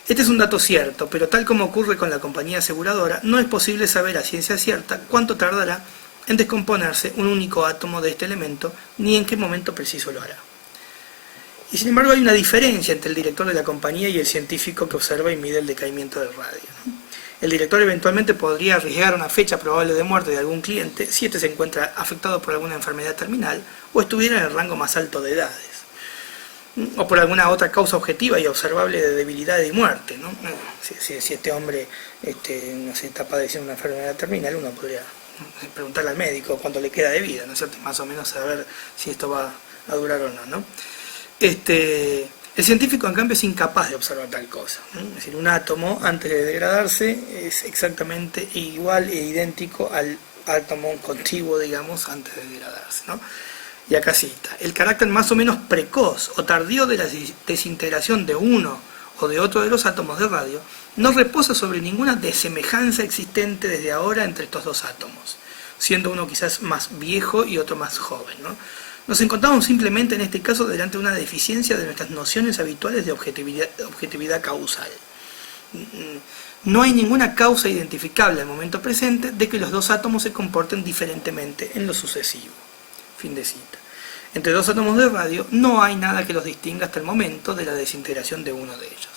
Este es un dato cierto, pero tal como ocurre con la compañía aseguradora, no es posible saber a ciencia cierta cuánto tardará en descomponerse un único átomo de este elemento, ni en qué momento preciso lo hará. Y sin embargo hay una diferencia entre el director de la compañía y el científico que observa y mide el decaimiento del radio. El director eventualmente podría arriesgar una fecha probable de muerte de algún cliente si éste se encuentra afectado por alguna enfermedad terminal o estuviera en el rango más alto de edades, o por alguna otra causa objetiva y observable de debilidad y muerte, ¿no? Si este hombre no se está padeciendo una enfermedad terminal, uno podría preguntarle al médico cuánto le queda de vida, ¿no es cierto? Más o menos saber si esto va a durar o no, ¿no? El científico, en cambio, es incapaz de observar tal cosa, ¿no? Es decir, un átomo, antes de degradarse, es exactamente igual e idéntico al átomo contiguo, digamos, antes de degradarse, ¿no? Y acá cita, el carácter más o menos precoz o tardío de la desintegración de uno o de otro de los átomos de radio no reposa sobre ninguna desemejanza existente desde ahora entre estos dos átomos, siendo uno quizás más viejo y otro más joven, ¿no? Nos encontramos simplemente en este caso delante de una deficiencia de nuestras nociones habituales de objetividad causal. No hay ninguna causa identificable al momento presente de que los dos átomos se comporten diferentemente en lo sucesivo. Fin de cita. Entre dos átomos de radio no hay nada que los distinga hasta el momento de la desintegración de uno de ellos.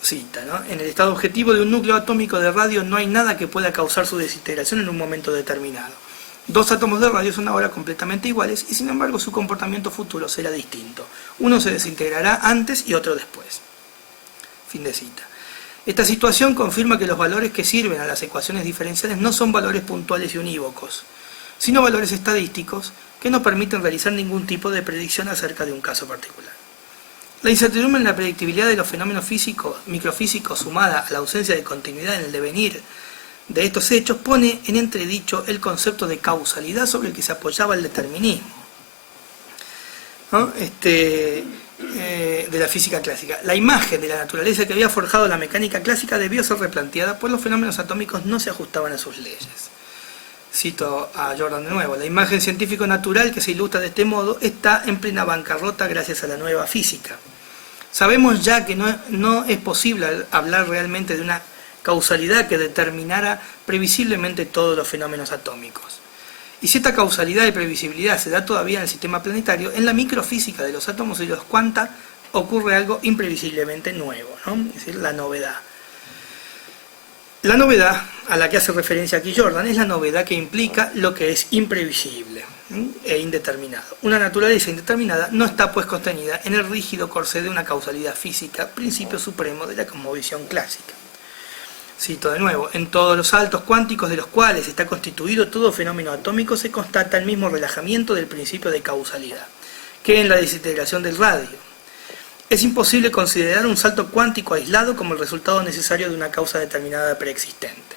Cita, ¿no? En el estado objetivo de un núcleo atómico de radio no hay nada que pueda causar su desintegración en un momento determinado. Dos átomos de radio son ahora completamente iguales y sin embargo su comportamiento futuro será distinto. Uno se desintegrará antes y otro después. Fin de cita. Esta situación confirma que los valores que sirven a las ecuaciones diferenciales no son valores puntuales y unívocos, sino valores estadísticos que no permiten realizar ningún tipo de predicción acerca de un caso particular. La incertidumbre en la predictibilidad de los fenómenos microfísicos sumada a la ausencia de continuidad en el devenir de estos hechos pone en entredicho el concepto de causalidad sobre el que se apoyaba el determinismo, ¿no? De la física clásica. La imagen de la naturaleza que había forjado la mecánica clásica debió ser replanteada, pues los fenómenos atómicos no se ajustaban a sus leyes. Cito a Jordan de nuevo, la imagen científico-natural que se ilustra de este modo está en plena bancarrota gracias a la nueva física. Sabemos ya que no es posible hablar realmente de una causalidad que determinara previsiblemente todos los fenómenos atómicos. Y si esta causalidad y previsibilidad se da todavía en el sistema planetario, en la microfísica de los átomos y los cuanta ocurre algo imprevisiblemente nuevo, ¿no? Es decir, la novedad. La novedad a la que hace referencia aquí Jordan es la novedad que implica lo que es imprevisible e indeterminado. Una naturaleza indeterminada no está pues contenida en el rígido corsé de una causalidad física, principio supremo de la cosmovisión clásica. Cito de nuevo: en todos los saltos cuánticos de los cuales está constituido todo fenómeno atómico se constata el mismo relajamiento del principio de causalidad que en la desintegración del radio. Es imposible considerar un salto cuántico aislado como el resultado necesario de una causa determinada preexistente,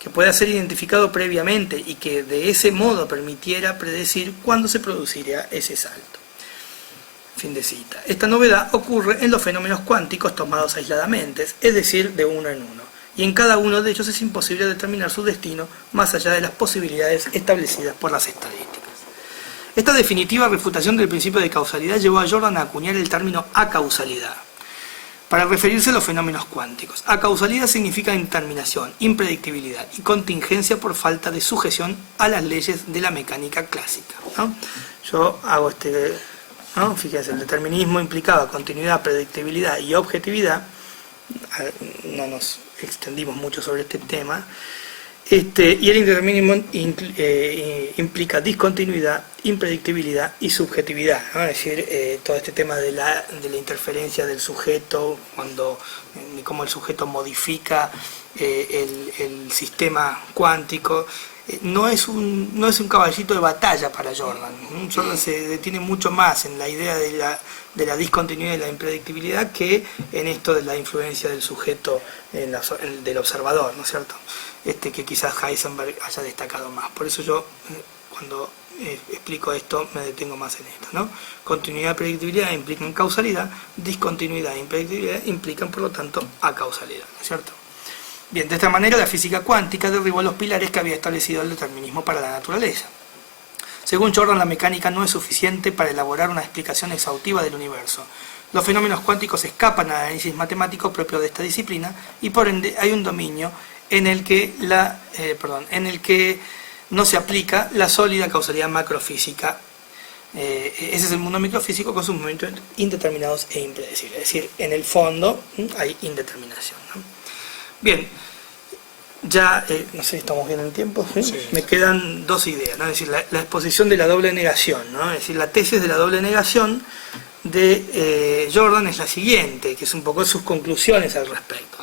que pueda ser identificado previamente y que de ese modo permitiera predecir cuándo se produciría ese salto. Fin de cita. Esta novedad ocurre en los fenómenos cuánticos tomados aisladamente, es decir, de uno en uno, y en cada uno de ellos es imposible determinar su destino más allá de las posibilidades establecidas por las estadísticas. Esta definitiva refutación del principio de causalidad llevó a Jordan a acuñar el término acausalidad para referirse a los fenómenos cuánticos. Acausalidad significa indeterminación, impredictibilidad y contingencia por falta de sujeción a las leyes de la mecánica clásica, ¿no? Yo hago ¿no? Fíjense, el determinismo implicaba continuidad, predictibilidad y objetividad. No nos extendimos mucho sobre este tema. Y el indeterminismo implica discontinuidad, impredictibilidad y subjetividad, ¿no? Es decir, todo este tema de la interferencia del sujeto, cómo el sujeto modifica el sistema cuántico, no es un caballito de batalla para Jordan. Jordan se detiene mucho más en la idea de la discontinuidad y la impredictibilidad que en esto de la influencia del sujeto del observador, ¿no es cierto? Que quizás Heisenberg haya destacado más. Por eso yo, cuando explico esto, me detengo más en esto, ¿no? Continuidad y predictibilidad implican causalidad, discontinuidad e impredictibilidad implican, por lo tanto, acausalidad, ¿no es cierto? Bien, de esta manera la física cuántica derribó los pilares que había establecido el determinismo para la naturaleza. Según Jordan, la mecánica no es suficiente para elaborar una explicación exhaustiva del universo. Los fenómenos cuánticos escapan al análisis matemático propio de esta disciplina y por ende hay un dominio en el que no se aplica la sólida causalidad macrofísica. Ese es el mundo microfísico con sus movimientos indeterminados e impredecibles. Es decir, en el fondo hay indeterminación, ¿no? Bien, ya, no sé si estamos bien en tiempo, ¿sí? Sí. Me quedan dos ideas, ¿no? Es decir, la exposición de la doble negación, ¿no? Es decir, la tesis de la doble negación de Jordan es la siguiente, que es un poco sus conclusiones al respecto.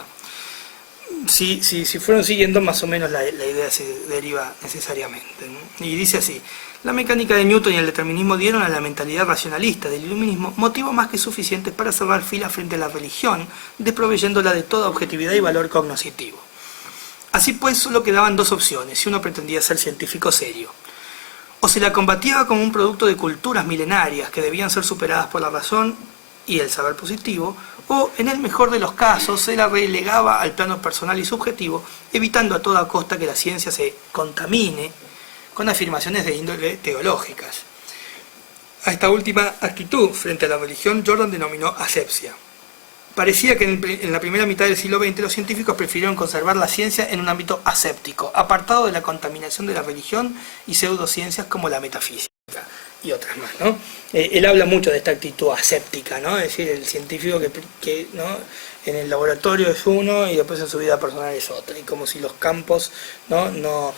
Si fueron siguiendo, más o menos la idea se deriva necesariamente, ¿no? Y dice así: la mecánica de Newton y el determinismo dieron a la mentalidad racionalista del iluminismo motivos más que suficientes para cerrar filas frente a la religión, desproveyéndola de toda objetividad y valor cognoscitivo. Así pues, solo quedaban dos opciones si uno pretendía ser científico serio. O se la combatía como un producto de culturas milenarias que debían ser superadas por la razón y el saber positivo, o, en el mejor de los casos, se la relegaba al plano personal y subjetivo, evitando a toda costa que la ciencia se contamine con afirmaciones de índole teológicas. A esta última actitud frente a la religión Jordan denominó asepsia. Parecía que en la primera mitad del siglo XX los científicos prefirieron conservar la ciencia en un ámbito aséptico, apartado de la contaminación de la religión y pseudociencias como la metafísica y otras más, ¿no? Él habla mucho de esta actitud aséptica, ¿no? Es decir, el científico que ¿no? en el laboratorio es uno y después en su vida personal es otro, y como si los campos, ¿no?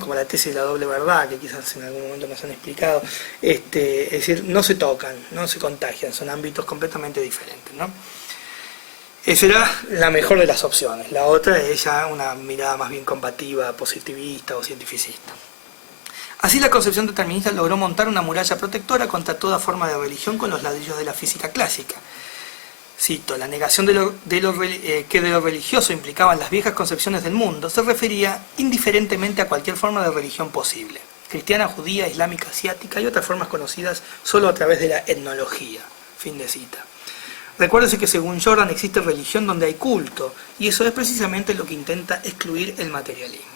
Como la tesis de la doble verdad, que quizás en algún momento nos han explicado, es decir, no se tocan, no se contagian, son ámbitos completamente diferentes, ¿no? Esa era la mejor de las opciones. La otra es ya una mirada más bien combativa, positivista o cientificista. Así la concepción determinista logró montar una muralla protectora contra toda forma de religión con los ladrillos de la física clásica. Cito: la negación que de lo religioso implicaban las viejas concepciones del mundo se refería indiferentemente a cualquier forma de religión posible, cristiana, judía, islámica, asiática y otras formas conocidas solo a través de la etnología. Fin de cita. Recuérdese que según Jordan existe religión donde hay culto, y eso es precisamente lo que intenta excluir el materialismo.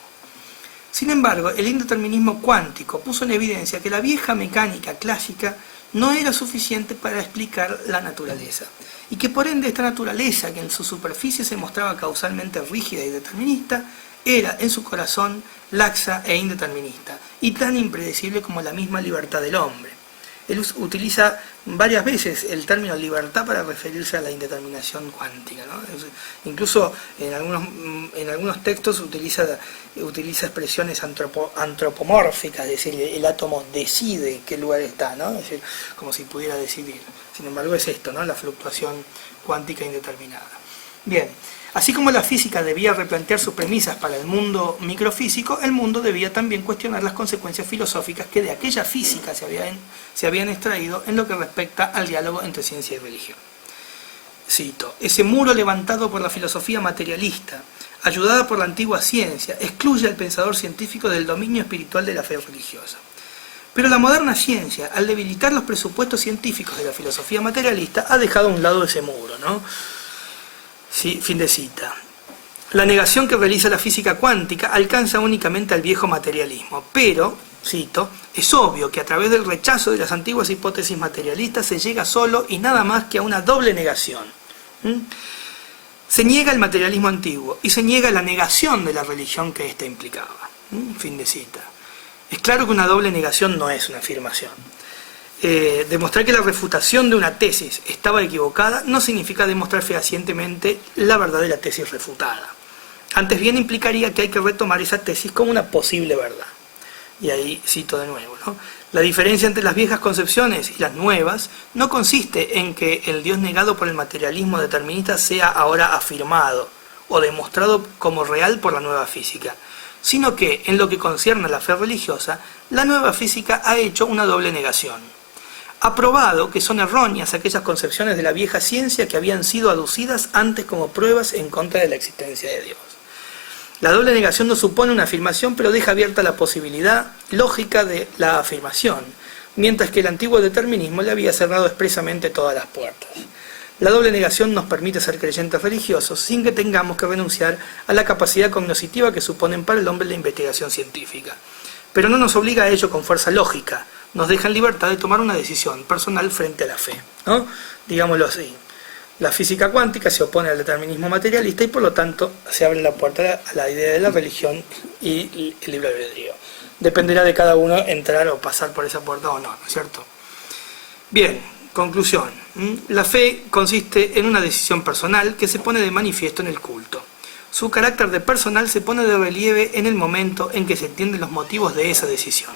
Sin embargo, el indeterminismo cuántico puso en evidencia que la vieja mecánica clásica no era suficiente para explicar la naturaleza, y que por ende esta naturaleza, que en su superficie se mostraba causalmente rígida y determinista, era en su corazón laxa e indeterminista, y tan impredecible como la misma libertad del hombre. Él utiliza varias veces el término libertad para referirse a la indeterminación cuántica, ¿no? Incluso en algunos textos utiliza expresiones antropomórficas, es decir, el átomo decide qué lugar está, ¿no? Es decir, como si pudiera decidir. Sin embargo es esto, ¿no? La fluctuación cuántica indeterminada. Bien, así como la física debía replantear sus premisas para el mundo microfísico, el mundo debía también cuestionar las consecuencias filosóficas que de aquella física se habían extraído en lo que respecta al diálogo entre ciencia y religión. Cito: ese muro levantado por la filosofía materialista, ayudada por la antigua ciencia, excluye al pensador científico del dominio espiritual de la fe religiosa. Pero la moderna ciencia, al debilitar los presupuestos científicos de la filosofía materialista, ha dejado a un lado ese muro, ¿no? Sí, fin de cita. La negación que realiza la física cuántica alcanza únicamente al viejo materialismo, pero, cito, es obvio que a través del rechazo de las antiguas hipótesis materialistas se llega solo y nada más que a una doble negación. Se niega el materialismo antiguo y se niega la negación de la religión que ésta implicaba. Fin de cita. Es claro que una doble negación no es una afirmación. Demostrar que la refutación de una tesis estaba equivocada no significa demostrar fehacientemente la verdad de la tesis refutada. Antes bien implicaría que hay que retomar esa tesis como una posible verdad. Y ahí cito de nuevo, ¿no? La diferencia entre las viejas concepciones y las nuevas no consiste en que el Dios negado por el materialismo determinista sea ahora afirmado o demostrado como real por la nueva física, sino que, en lo que concierne a la fe religiosa, la nueva física ha hecho una doble negación. Ha probado que son erróneas aquellas concepciones de la vieja ciencia que habían sido aducidas antes como pruebas en contra de la existencia de Dios. La doble negación no supone una afirmación, pero deja abierta la posibilidad lógica de la afirmación, mientras que el antiguo determinismo le había cerrado expresamente todas las puertas. La doble negación nos permite ser creyentes religiosos sin que tengamos que renunciar a la capacidad cognoscitiva que suponen para el hombre la investigación científica. Pero no nos obliga a ello con fuerza lógica, nos deja en libertad de tomar una decisión personal frente a la fe, ¿no? Digámoslo así. La física cuántica se opone al determinismo materialista y por lo tanto se abre la puerta a la idea de la religión y el libre albedrío. Dependerá de cada uno entrar o pasar por esa puerta o no, ¿no es cierto? Bien, conclusión. La fe consiste en una decisión personal que se pone de manifiesto en el culto. Su carácter de personal se pone de relieve en el momento en que se entienden los motivos de esa decisión.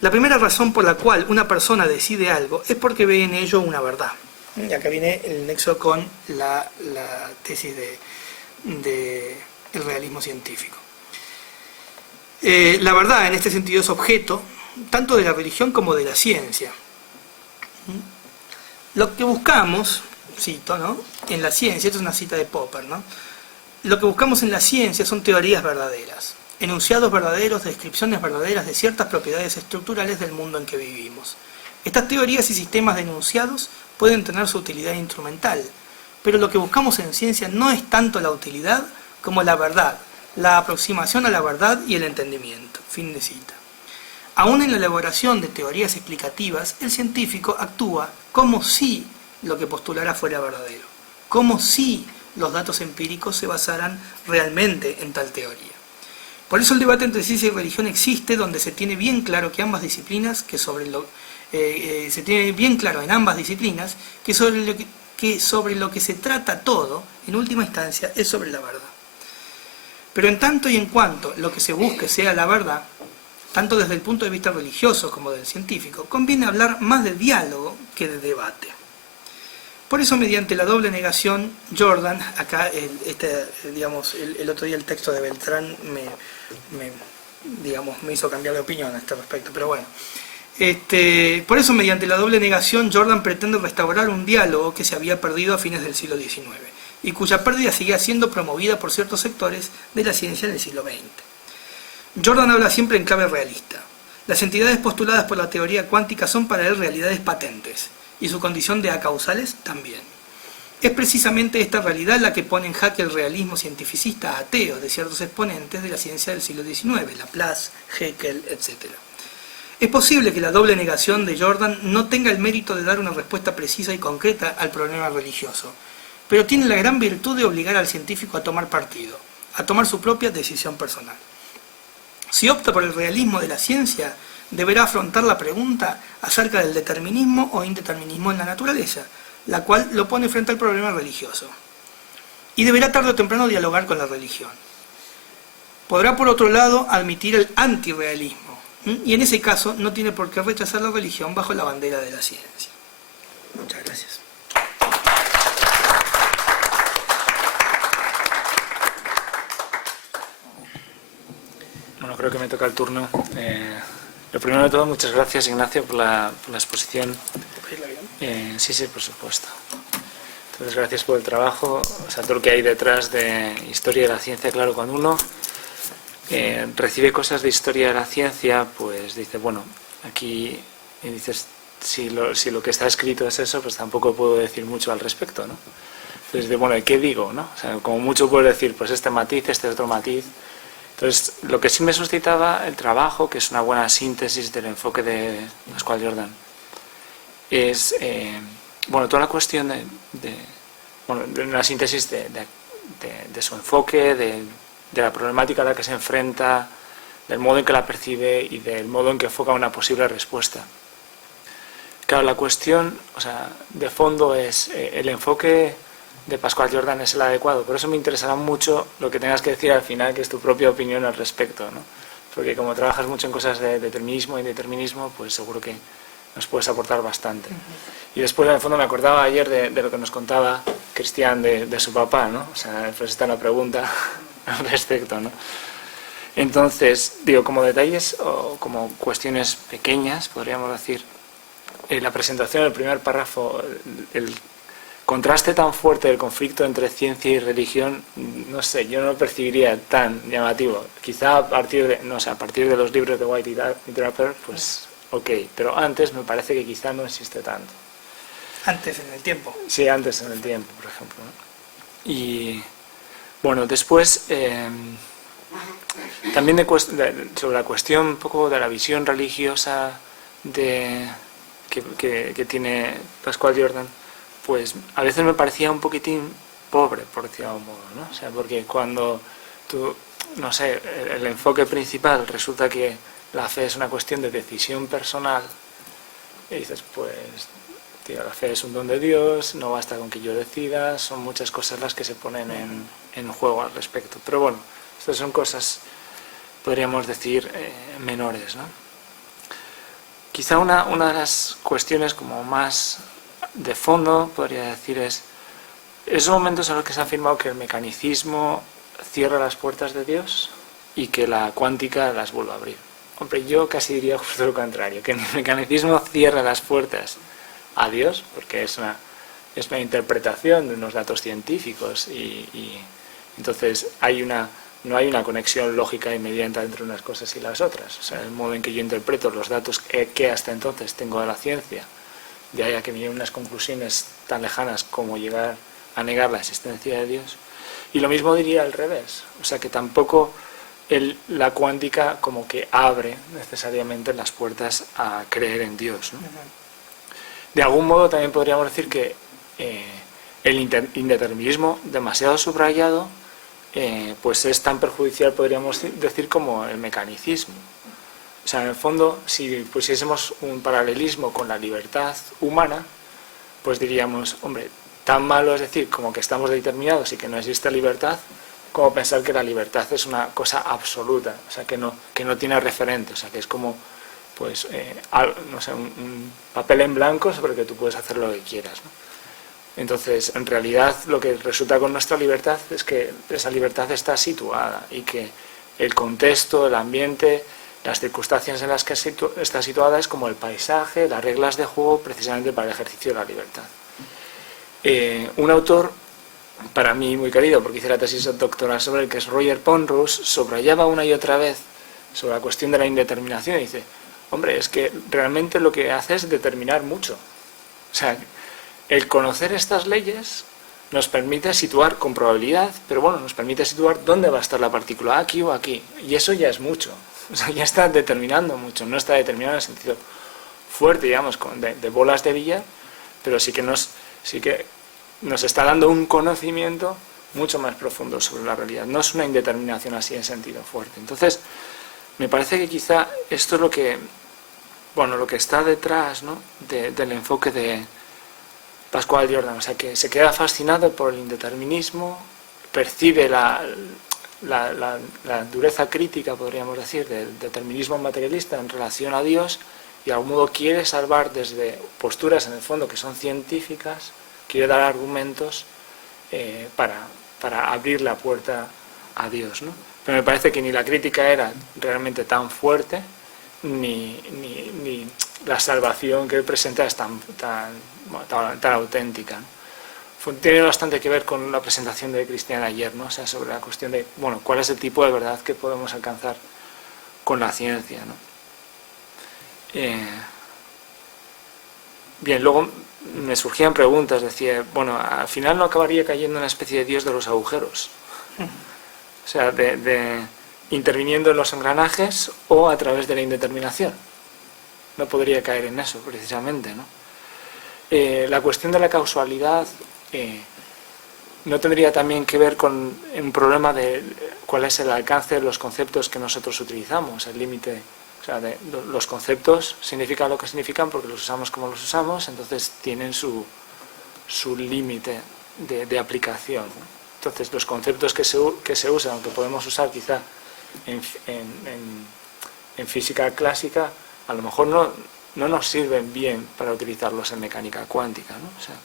La primera razón por la cual una persona decide algo es porque ve en ello una verdad. Y acá viene el nexo con la tesis de el realismo científico. La verdad en este sentido es objeto tanto de la religión como de la ciencia. Lo que buscamos, cito, ¿no?, en la ciencia, esto es una cita de Popper, ¿no?, lo que buscamos en la ciencia son teorías verdaderas, enunciados verdaderos, descripciones verdaderas de ciertas propiedades estructurales del mundo en que vivimos. Estas teorías y sistemas de enunciados pueden tener su utilidad instrumental, pero lo que buscamos en ciencia no es tanto la utilidad como la verdad, la aproximación a la verdad y el entendimiento. Fin de cita. Aún en la elaboración de teorías explicativas, el científico actúa como si lo que postulara fuera verdadero, como si los datos empíricos se basaran realmente en tal teoría. Por eso el debate entre ciencia y religión existe, donde se tiene bien claro que ambas disciplinas, se tiene bien claro en ambas disciplinas que sobre lo que se trata todo, en última instancia, es sobre la verdad. Pero en tanto y en cuanto lo que se busque sea la verdad, tanto desde el punto de vista religioso como del científico, conviene hablar más de diálogo que de debate. Por eso, mediante la doble negación, Jordan, acá el otro día el texto de Beltrán me hizo cambiar de opinión a este respecto, pero bueno. Por eso, mediante la doble negación, Jordan pretende restaurar un diálogo que se había perdido a fines del siglo XIX y cuya pérdida seguía siendo promovida por ciertos sectores de la ciencia en el siglo XX. Jordan habla siempre en clave realista. Las entidades postuladas por la teoría cuántica son para él realidades patentes, y su condición de acausales también. Es precisamente esta realidad la que pone en jaque el realismo cientificista ateo de ciertos exponentes de la ciencia del siglo XIX, Laplace, Haeckel, etc. Es posible que la doble negación de Jordan no tenga el mérito de dar una respuesta precisa y concreta al problema religioso, pero tiene la gran virtud de obligar al científico a tomar partido, a tomar su propia decisión personal. Si opta por el realismo de la ciencia, deberá afrontar la pregunta acerca del determinismo o indeterminismo en la naturaleza, la cual lo pone frente al problema religioso. Y deberá tarde o temprano dialogar con la religión. Podrá, por otro lado, admitir el antirrealismo, y en ese caso no tiene por qué rechazar la religión bajo la bandera de la ciencia. Muchas gracias. Bueno, creo que me toca el turno. Lo primero de todo, muchas gracias, Ignacio, por la exposición. Sí, por supuesto. Entonces, gracias por el trabajo. O sea, todo lo que hay detrás de historia de la ciencia, claro, cuando uno recibe cosas de historia de la ciencia, pues dice, bueno, aquí dices, si lo que está escrito es eso, pues tampoco puedo decir mucho al respecto, ¿no? Entonces, bueno, ¿qué digo, no? O sea, como mucho puedo decir, pues este matiz, este otro matiz. Entonces, lo que sí me suscitaba el trabajo, que es una buena síntesis del enfoque de Pascual Jordan, es, bueno, toda la cuestión de una síntesis de su enfoque, de la problemática a la que se enfrenta, del modo en que la percibe y del modo en que enfoca una posible respuesta. Claro, la cuestión, o sea, de fondo es el enfoque de Pascual Jordan es el adecuado. Por eso me interesará mucho lo que tengas que decir al final, que es tu propia opinión al respecto, ¿no? Porque como trabajas mucho en cosas de determinismo e indeterminismo, pues seguro que nos puedes aportar bastante. Y después, en el fondo, me acordaba ayer de lo que nos contaba Cristian de su papá, ¿no? O sea, pues está la pregunta al respecto, ¿no? Entonces, digo, como detalles o como cuestiones pequeñas, podríamos decir, la presentación, el primer párrafo, el contraste tan fuerte del conflicto entre ciencia y religión, no sé, yo no lo percibiría tan llamativo. Quizá a partir de los libros de White y Draper, pues ok, pero antes me parece que quizá no existe tanto. Antes en el tiempo. Sí, antes en el tiempo, por ejemplo, ¿no? Y bueno, después también sobre la cuestión un poco de la visión religiosa que tiene Pascual Jordan, pues a veces me parecía un poquitín pobre, por decirlo de algún modo, ¿no? O sea, porque cuando tú, no sé, el enfoque principal resulta que la fe es una cuestión de decisión personal, y dices, pues, tío, la fe es un don de Dios, no basta con que yo decida, son muchas cosas las que se ponen en juego al respecto. Pero bueno, estas son cosas, podríamos decir, menores, ¿no? Quizá una de las cuestiones como más de fondo, podría decir, es esos momentos en los que se ha afirmado que el mecanicismo cierra las puertas de Dios y que la cuántica las vuelve a abrir. Hombre, yo casi diría justo lo contrario, que el mecanicismo cierra las puertas a Dios, porque es una interpretación de unos datos científicos y entonces no hay una conexión lógica inmediata entre unas cosas y las otras. O sea, el modo en que yo interpreto los datos que hasta entonces tengo de la ciencia, de ahí a que me lleguen unas conclusiones tan lejanas como llegar a negar la existencia de Dios. Y lo mismo diría al revés, o sea que tampoco la cuántica como que abre necesariamente las puertas a creer en Dios, ¿no? De algún modo también podríamos decir que el indeterminismo demasiado subrayado pues es tan perjudicial, podríamos decir, como el mecanicismo. O sea, en el fondo, si pusiésemos un paralelismo con la libertad humana, pues diríamos, hombre, tan malo es decir, como que estamos determinados y que no existe libertad, como pensar que la libertad es una cosa absoluta, o sea, que no tiene referente, o sea, que es como, pues, no sé, un papel en blanco sobre el que tú puedes hacer lo que quieras, ¿no? Entonces, en realidad, lo que resulta con nuestra libertad es que esa libertad está situada y que el contexto, el ambiente, las circunstancias en las que está situada es como el paisaje, las reglas de juego precisamente para el ejercicio de la libertad. Un autor, para mí muy querido, porque hice la tesis doctoral sobre él, que es Roger Penrose, subrayaba una y otra vez sobre la cuestión de la indeterminación y dice, hombre, es que realmente lo que hace es determinar mucho. O sea, el conocer estas leyes nos permite situar con probabilidad, pero bueno, nos permite situar dónde va a estar la partícula, aquí o aquí, y eso ya es mucho. O sea, ya está determinando mucho, no está determinando en el sentido fuerte, digamos, de bolas de billar, pero sí que nos está dando un conocimiento mucho más profundo sobre la realidad. No es una indeterminación así en sentido fuerte. Entonces, me parece que quizá esto es lo que está detrás, ¿no?, del enfoque de Pascual Jordan. O sea, que se queda fascinado por el indeterminismo, percibe la dureza crítica, podríamos decir, del determinismo materialista en relación a Dios, y de algún modo quiere salvar desde posturas en el fondo que son científicas, quiere dar argumentos para abrir la puerta a Dios, ¿no? Pero me parece que ni la crítica era realmente tan fuerte, ni la salvación que él presenta es tan auténtica, ¿no? Tiene bastante que ver con la presentación de Cristian ayer, ¿no? O sea, sobre la cuestión de, bueno, cuál es el tipo de verdad que podemos alcanzar con la ciencia, ¿no? Bien, luego me surgían preguntas, decía, bueno, al final no acabaría cayendo en una especie de Dios de los agujeros, o sea, de interviniendo en los engranajes o a través de la indeterminación. No podría caer en eso, precisamente, ¿no? La cuestión de la causalidad no tendría también que ver con un problema de cuál es el alcance de los conceptos que nosotros utilizamos, el límite. O sea, los conceptos significan lo que significan porque los usamos como los usamos, entonces tienen su límite de aplicación, ¿no? Entonces, los conceptos que se usan, aunque podemos usar quizá en física clásica, a lo mejor no nos sirven bien para utilizarlos en mecánica cuántica, ¿no? O sea,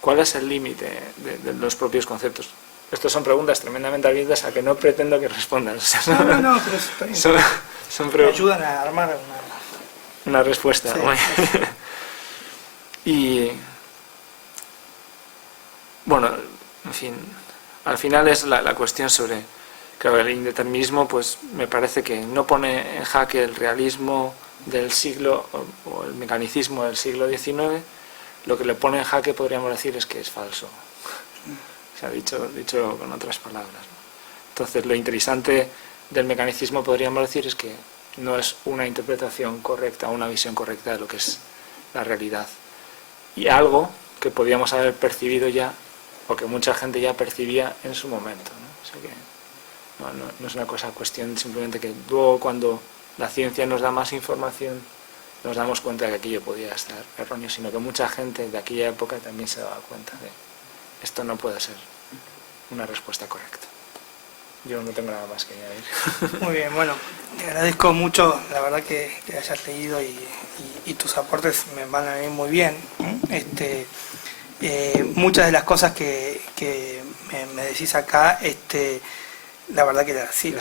¿cuál es el límite de los propios conceptos? Estas son preguntas tremendamente abiertas a que no pretendo que respondan. O sea, no, pero está bien. Me ayudan a armar una respuesta. Sí. Y bueno, en fin, al final es la cuestión sobre, claro, el indeterminismo, pues me parece que no pone en jaque el realismo del siglo o el mecanicismo del siglo XIX. Lo que le pone en jaque, podríamos decir, es que es falso. O sea, dicho con otras palabras, ¿no? Entonces, lo interesante del mecanicismo, podríamos decir, es que no es una interpretación correcta, una visión correcta de lo que es la realidad. Y algo que podíamos haber percibido ya, o que mucha gente ya percibía en su momento, ¿no? O sea que no es una cuestión simplemente que luego, cuando la ciencia nos da más información, nos damos cuenta de que aquello podía estar erróneo, sino que mucha gente de aquella época también se daba cuenta de esto no puede ser una respuesta correcta. Yo no tengo nada más que añadir. Muy bien, bueno, te agradezco mucho, la verdad, que hayas leído y tus aportes me van a venir muy bien. Muchas de las cosas que me decís acá, la verdad que sí,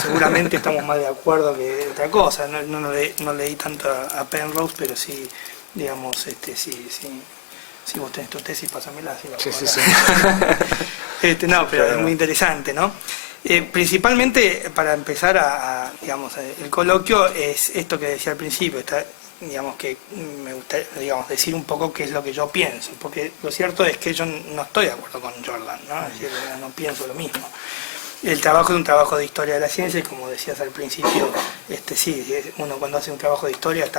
seguramente estamos más de acuerdo que otra cosa. No leí tanto a Penrose, pero sí, digamos, si vos tenés tu tesis, pásamela. Sí. No, pero es muy interesante, ¿no? Principalmente, para empezar digamos, el coloquio, es esto que decía al principio, digamos, que me gustaría, digamos, decir un poco qué es lo que yo pienso, porque lo cierto es que yo no estoy de acuerdo con Jordan, ¿no? Es decir, no pienso lo mismo. El trabajo es un trabajo de historia de la ciencia y, como decías al principio, sí, uno cuando hace un trabajo de historia,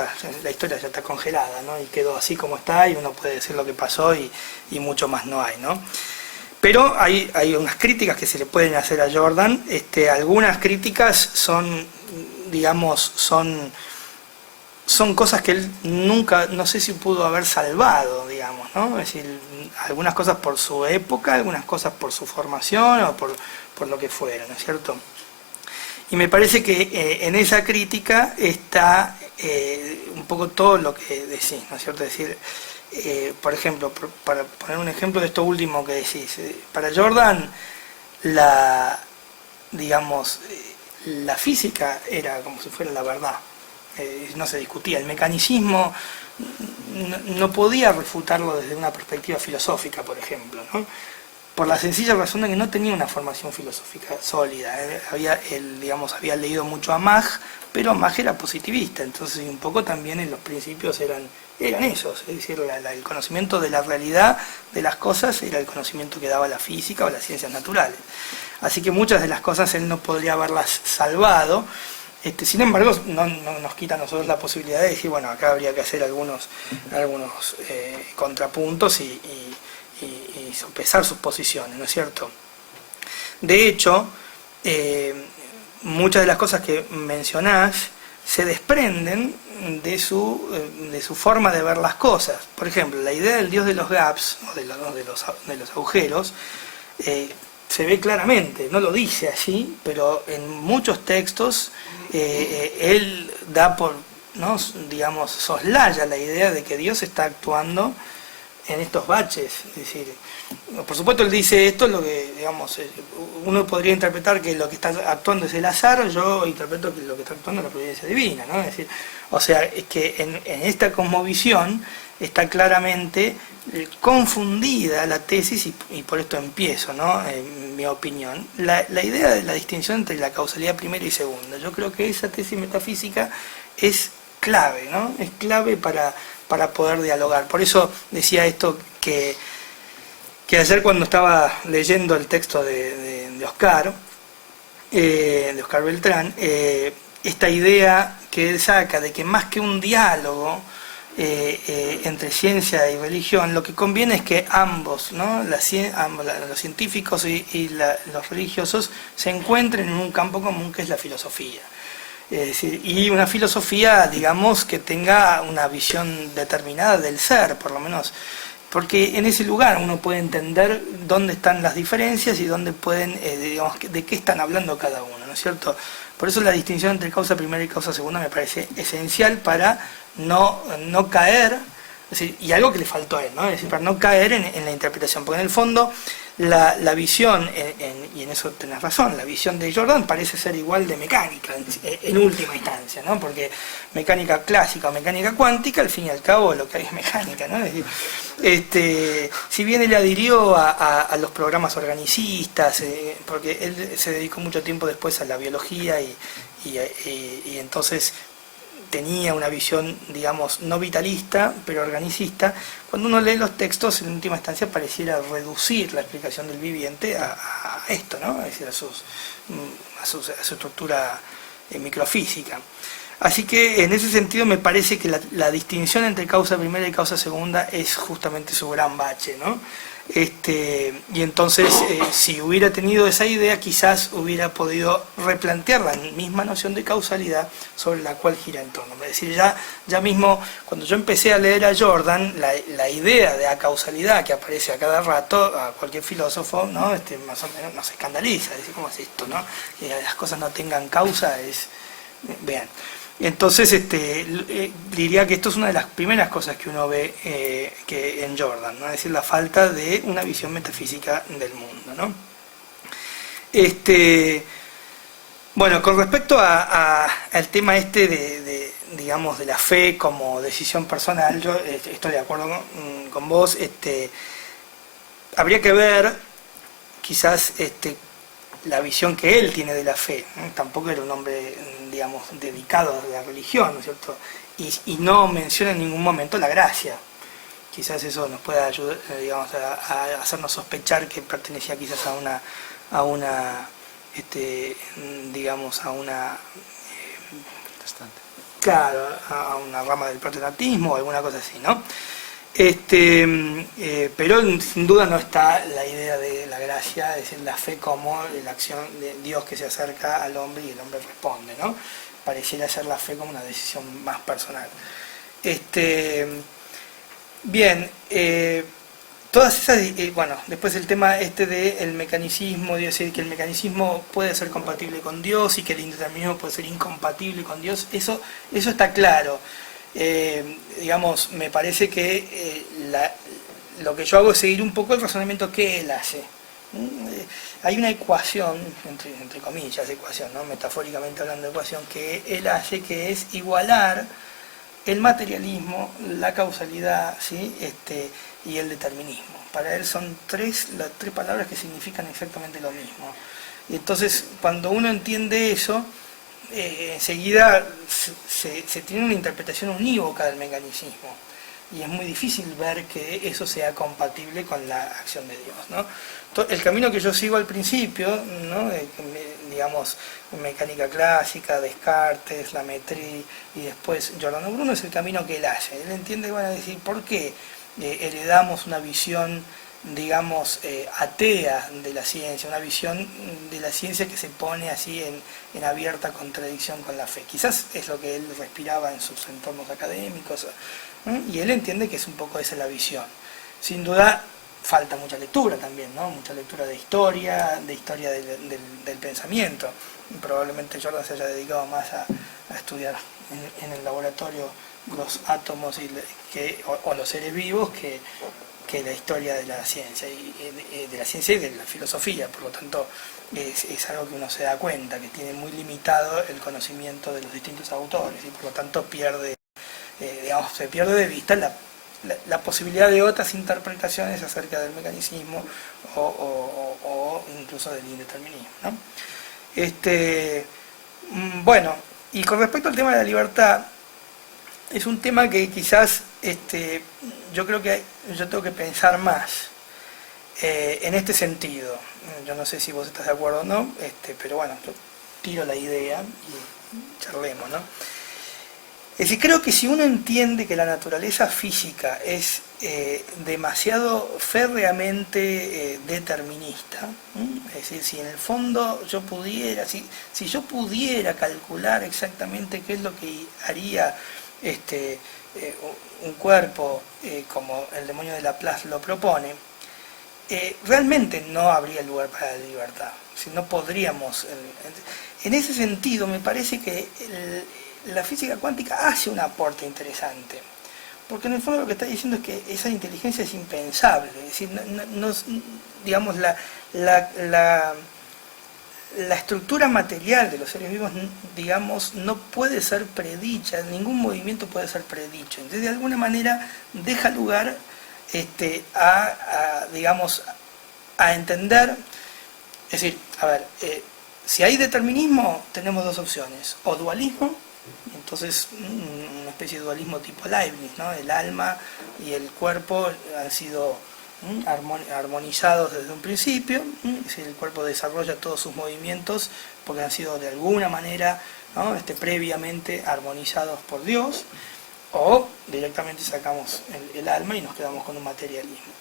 la historia ya está congelada, ¿no? Y quedó así como está, y uno puede decir lo que pasó y mucho más no hay, ¿no? Pero hay unas críticas que se le pueden hacer a Jordan. Algunas críticas son cosas que él nunca, no sé si pudo haber salvado, digamos, ¿no? Es decir, algunas cosas por su época, algunas cosas por su formación o por lo que fuera, ¿no es cierto? Y me parece que en esa crítica está un poco todo lo que decís, ¿no es cierto? Es decir, por ejemplo, para poner un ejemplo de esto último que decís, para Jordan la física era como si fuera la verdad, no se discutía. El mecanicismo no podía refutarlo desde una perspectiva filosófica, por ejemplo, ¿no? Por la sencilla razón de que no tenía una formación filosófica sólida. Había leído mucho a Mach, pero Mach era positivista, entonces un poco también en los principios eran esos, es decir, el conocimiento de la realidad de las cosas era el conocimiento que daba la física o las ciencias naturales. Así que muchas de las cosas él no podría haberlas salvado, Sin embargo, no nos quita a nosotros la posibilidad de decir, bueno, acá habría que hacer algunos contrapuntos y sopesar sus posiciones, ¿no es cierto? De hecho, muchas de las cosas que mencionás se desprenden de su forma de ver las cosas. Por ejemplo, la idea del dios de los gaps, o de los agujeros, se ve claramente, no lo dice así, pero en muchos textos él da por, ¿no?, digamos, soslaya la idea de que Dios está actuando en estos baches. Es decir, por supuesto él dice esto, lo que, digamos, uno podría interpretar que lo que está actuando es el azar, yo interpreto que lo que está actuando es la providencia divina, ¿no? Es decir, o sea, es que en esta cosmovisión está claramente confundida la tesis, y por esto empiezo, ¿no?, en mi opinión, la idea de la distinción entre la causalidad primera y segunda. Yo creo que esa tesis metafísica es clave, ¿no? Es clave para poder dialogar. Por eso decía esto que ayer, cuando estaba leyendo el texto de Oscar Beltrán, esta idea que él saca de que más que un diálogo entre ciencia y religión, lo que conviene es que ambos, ¿no?, los científicos y los religiosos, se encuentren en un campo común que es la filosofía. Es decir, y una filosofía, digamos, que tenga una visión determinada del ser, por lo menos, porque en ese lugar uno puede entender dónde están las diferencias y dónde pueden, digamos, de qué están hablando cada uno, ¿no es cierto? Por eso la distinción entre causa primera y causa segunda me parece esencial para no caer, es decir, y algo que le faltó a él, ¿no? Es decir, para no caer en la interpretación, porque en el fondo la visión, y en eso tenés razón, la visión de Jordan parece ser igual de mecánica en última instancia, ¿no? Porque mecánica clásica o mecánica cuántica, al fin y al cabo lo que hay es mecánica, ¿no? Es decir, si bien él adhirió a los programas organicistas, porque él se dedicó mucho tiempo después a la biología y entonces tenía una visión, digamos, no vitalista, pero organicista. Cuando uno lee los textos, en última instancia pareciera reducir la explicación del viviente a esto, ¿no? Es decir, a su estructura microfísica. Así que en ese sentido me parece que la distinción entre causa primera y causa segunda es justamente su gran bache, ¿no? Y entonces, si hubiera tenido esa idea, quizás hubiera podido replantear la misma noción de causalidad sobre la cual gira en torno. Es decir, ya mismo, cuando yo empecé a leer a Jordan, la idea de acausalidad que aparece a cada rato, a cualquier filósofo, ¿no?, más o menos nos escandaliza. Es decir, ¿cómo es esto, no? Que las cosas no tengan causa, vean. Entonces, diría que esto es una de las primeras cosas que uno ve que en Jordan, ¿no? Es decir, la falta de una visión metafísica del mundo, ¿no? Bueno, con respecto al tema digamos, de la fe como decisión personal, yo estoy de acuerdo con vos. Habría que ver quizás la visión que él tiene de la fe, ¿no? Tampoco era un hombre, digamos, dedicado a la religión, ¿no es cierto? Y no menciona en ningún momento la gracia. Quizás eso nos pueda ayudar, digamos, a hacernos sospechar que pertenecía quizás digamos, claro, a una rama del protestantismo o alguna cosa así, ¿no? Pero sin duda no está la idea de la gracia, es decir, la fe como la acción de Dios que se acerca al hombre y el hombre responde, ¿no? Pareciera ser la fe como una decisión más personal. Bien, todas esas, bueno, después el tema del mecanicismo, de decir que el mecanicismo puede ser compatible con Dios y que el indeterminismo puede ser incompatible con Dios, eso está claro. Digamos, me parece que lo que yo hago es seguir un poco el razonamiento que él hace. Hay una ecuación, entre comillas, ecuación, ¿no?, metafóricamente hablando de ecuación, que él hace, que es igualar el materialismo, la causalidad, ¿sí?, y el determinismo. Para él son las tres palabras que significan exactamente lo mismo. Y entonces, cuando uno entiende eso, enseguida se tiene una interpretación unívoca del mecanicismo. y es muy difícil ver que eso sea compatible con la acción de Dios, ¿no? El camino que yo sigo al principio, ¿no? Digamos, mecánica clásica, Descartes, Lametrie y después Giordano Bruno, es el camino que él hace. Él entiende, van a decir, ¿por qué heredamos una visión, digamos, atea de la ciencia, una visión de la ciencia que se pone así en abierta contradicción con la fe? Quizás es lo que él respiraba en sus entornos académicos, y él entiende que es un poco esa la visión. Sin duda falta mucha lectura también, ¿no? Mucha lectura de historia del pensamiento. Y probablemente Jordan se haya dedicado más a estudiar en el laboratorio los átomos o los seres vivos que la historia de la ciencia y de la filosofía. Por lo tanto, es algo que uno se da cuenta, que tiene muy limitado el conocimiento de los distintos autores y por lo tanto se pierde de vista la posibilidad de otras interpretaciones acerca del mecanicismo o incluso del indeterminismo, ¿no? Bueno, y con respecto al tema de la libertad, es un tema que quizás yo creo que yo tengo que pensar más en este sentido. Yo no sé si vos estás de acuerdo o no, pero bueno, yo tiro la idea y charlemos, ¿no? Es decir, creo que si uno entiende que la naturaleza física es demasiado férreamente determinista, es decir, si en el fondo yo pudiera, si yo pudiera calcular exactamente qué es lo que haría un cuerpo como el demonio de Laplace lo propone, realmente no habría lugar para la libertad. Si no podríamos... En ese sentido, me parece que la física cuántica hace un aporte interesante, porque en el fondo lo que está diciendo es que esa inteligencia es impensable, es decir, digamos, la estructura material de los seres vivos, digamos, no puede ser predicha, ningún movimiento puede ser predicho, entonces de alguna manera deja lugar digamos, a entender, es decir, a ver, si hay determinismo tenemos dos opciones, o dualismo, entonces una especie de dualismo tipo Leibniz, ¿no? El alma y el cuerpo han sido armonizados desde un principio, es decir, el cuerpo desarrolla todos sus movimientos porque han sido de alguna manera, ¿no? Previamente armonizados por Dios, o directamente sacamos el alma y nos quedamos con un materialismo.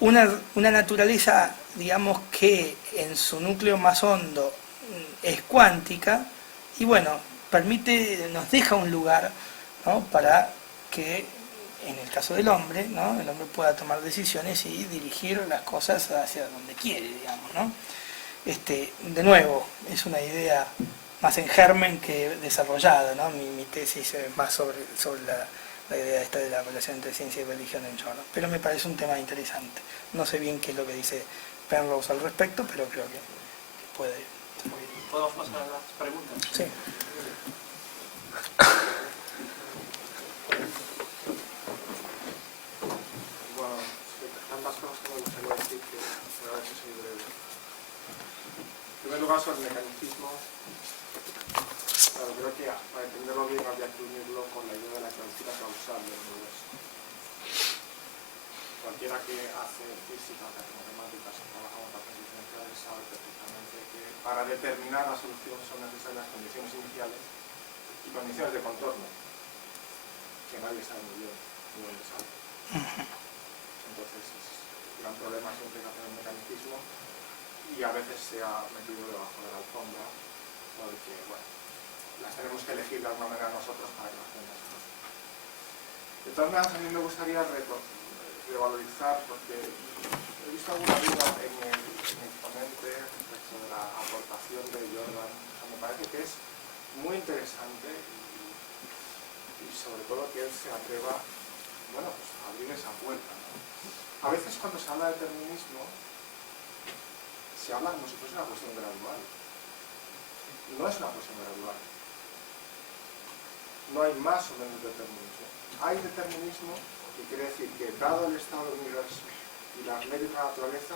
Una naturaleza, digamos, que en su núcleo más hondo es cuántica, y bueno, nos deja un lugar, ¿no? Para que, en el caso del hombre, ¿no? El hombre pueda tomar decisiones y dirigir las cosas hacia donde quiere, digamos, ¿no? De nuevo, es una idea más en germen que desarrollada, ¿no? Mi tesis es más sobre la idea esta de la relación entre ciencia y religión en Jordan, pero me parece un tema interesante. No sé bien qué es lo que dice Penrose al respecto, pero creo que puede. ¿Podemos pasar a las preguntas? Sí. Bueno, tantas cosas que me gustaría decir que voy a ver si soy breve. En primer lugar, sobre el mecanicismo, claro, creo que para entenderlo bien habría que unirlo con la idea de la cláusula causal del universo. Cualquiera que hace física, que hace matemáticas, o trabaja con ecuaciones diferenciales, sabe perfectamente que para determinar la solución son necesarias condiciones iniciales y condiciones de contorno, que nadie sabe muy bien dónde sale. Entonces, es un gran problema siempre que hacer el mecanismo y a veces se ha metido debajo de la alfombra porque, bueno, las tenemos que elegir de alguna manera nosotros para que las tengas. De todas maneras, a mí me gustaría revalorizar, porque he visto alguna duda en el ponente respecto de la aportación de Jordan. O sea, me parece que es muy interesante y sobre todo que él se atreva, bueno, pues a abrir esa puerta, ¿no? A veces cuando se habla de determinismo se habla como si fuese una cuestión gradual. No es una cuestión gradual. No hay más o menos determinismo. Hay determinismo, que quiere decir que dado el estado del universo y las leyes de la naturaleza,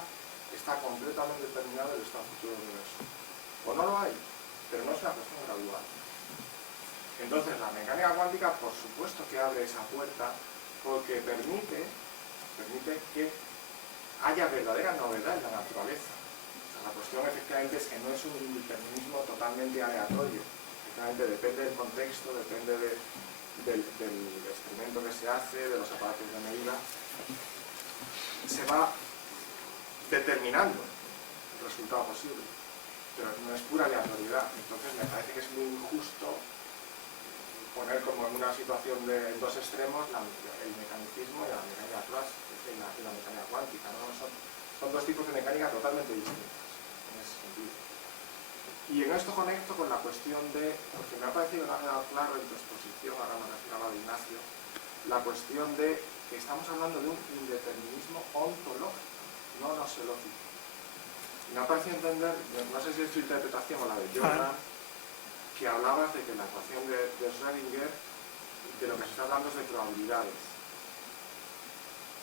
está completamente determinado el estado futuro del universo. O no lo hay, pero no es una cuestión gradual. Entonces la mecánica cuántica, por supuesto que abre esa puerta, porque permite que haya verdadera novedad en la naturaleza. O sea, la cuestión efectivamente es que no es un indeterminismo totalmente aleatorio, efectivamente depende del contexto, depende del experimento que se hace, de los aparatos de medida, se va determinando el resultado posible, pero no es pura aleatoriedad. Entonces me parece que es muy injusto poner como en una situación de dos extremos el mecanicismo y la mecánica clásica, la mecánica cuántica, ¿no? Son dos tipos de mecánica totalmente distintos en ese sentido. Y en esto conecto con la cuestión de, porque me ha parecido que ha quedado claro en tu exposición, ahora me refiero a la de Ignacio, la cuestión de que estamos hablando de un indeterminismo ontológico, no nosológico. Me ha parecido entender, no sé si es tu interpretación o la de Jordan, que hablabas de que la ecuación de Schrödinger, de lo que se está hablando es de probabilidades.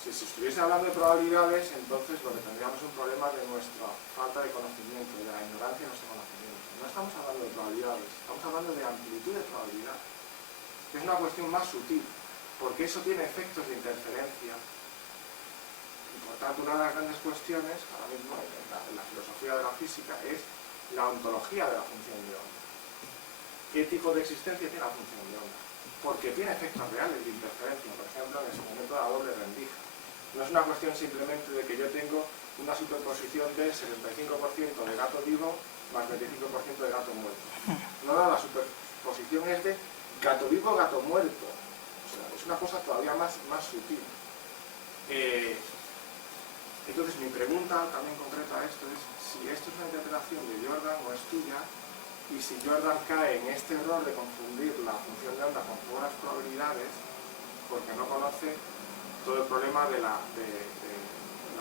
Si se estuviese hablando de probabilidades, entonces lo que tendríamos es un problema de nuestra falta de conocimiento, de la ignorancia de nuestro conocimiento. No estamos hablando de probabilidades, estamos hablando de amplitud de probabilidad, que es una cuestión más sutil, porque eso tiene efectos de interferencia. Y por tanto, una de las grandes cuestiones, ahora mismo en la filosofía de la física, es la ontología de la función de onda. ¿Qué tipo de existencia tiene la función de onda? Porque tiene efectos reales de interferencia, por ejemplo, en el experimento de la doble rendija. No es una cuestión simplemente de que yo tengo una superposición de 75% de gato vivo más 25% de gato muerto. No, la superposición es de gato vivo, gato muerto. O sea, es una cosa todavía más sutil. Entonces, mi pregunta también concreta a esto es si esto es una interpretación de Jordan o es tuya. Y si Jordan cae en este error de confundir la función de onda con puras probabilidades, porque no conoce todo el problema de la